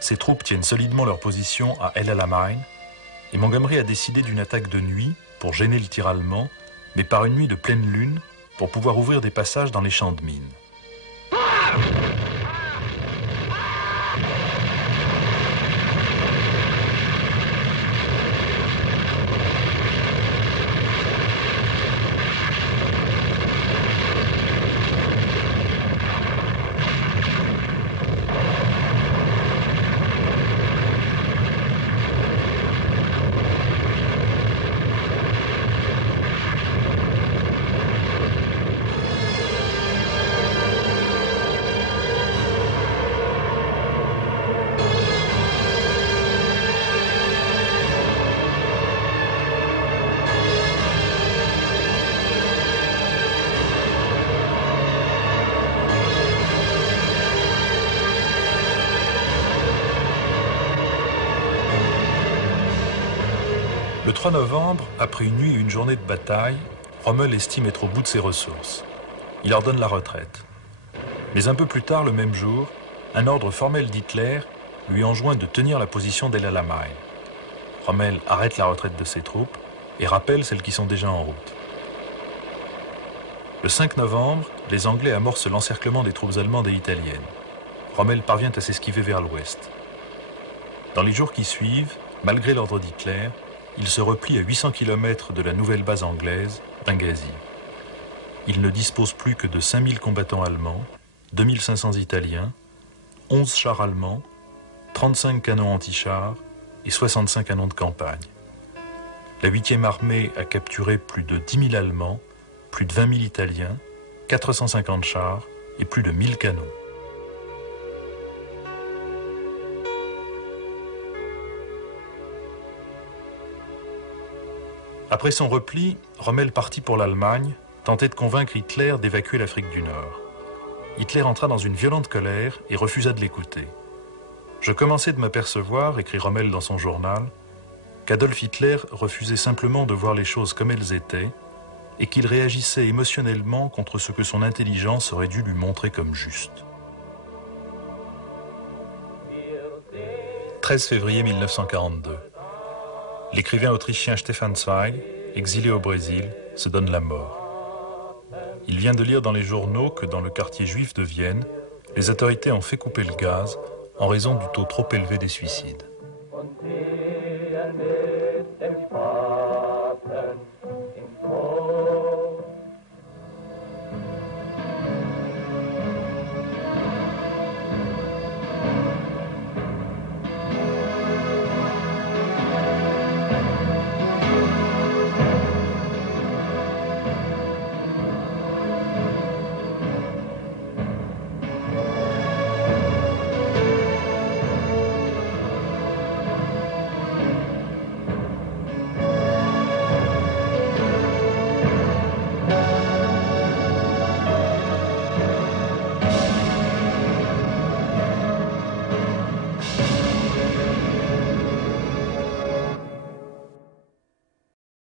Ses troupes tiennent solidement leur position à El Alamein et Montgomery a décidé d'une attaque de nuit pour gêner le tir allemand, mais par une nuit de pleine lune pour pouvoir ouvrir des passages dans les champs de mines. Le 3 novembre, après une nuit et une journée de bataille, Rommel estime être au bout de ses ressources. Il ordonne la retraite. Mais un peu plus tard, le même jour, un ordre formel d'Hitler lui enjoint de tenir la position d'El Alamein. Rommel arrête la retraite de ses troupes et rappelle celles qui sont déjà en route. Le 5 novembre, les Anglais amorcent l'encerclement des troupes allemandes et italiennes. Rommel parvient à s'esquiver vers l'ouest. Dans les jours qui suivent, malgré l'ordre d'Hitler, il se replie à 800 km de la nouvelle base anglaise, Benghazi. Il ne dispose plus que de 5000 combattants allemands, 2500 Italiens, 11 chars allemands, 35 canons anti-chars et 65 canons de campagne. La 8e armée a capturé plus de 10 000 Allemands, plus de 20 000 Italiens, 450 chars et plus de 1000 canons. Après son repli, Rommel partit pour l'Allemagne, tentait de convaincre Hitler d'évacuer l'Afrique du Nord. Hitler entra dans une violente colère et refusa de l'écouter. Je commençais de m'apercevoir, écrit Rommel dans son journal, qu'Adolf Hitler refusait simplement de voir les choses comme elles étaient et qu'il réagissait émotionnellement contre ce que son intelligence aurait dû lui montrer comme juste. 13 février 1942. L'écrivain autrichien Stefan Zweig, exilé au Brésil, se donne la mort. Il vient de lire dans les journaux que dans le quartier juif de Vienne, les autorités ont fait couper le gaz en raison du taux trop élevé des suicides.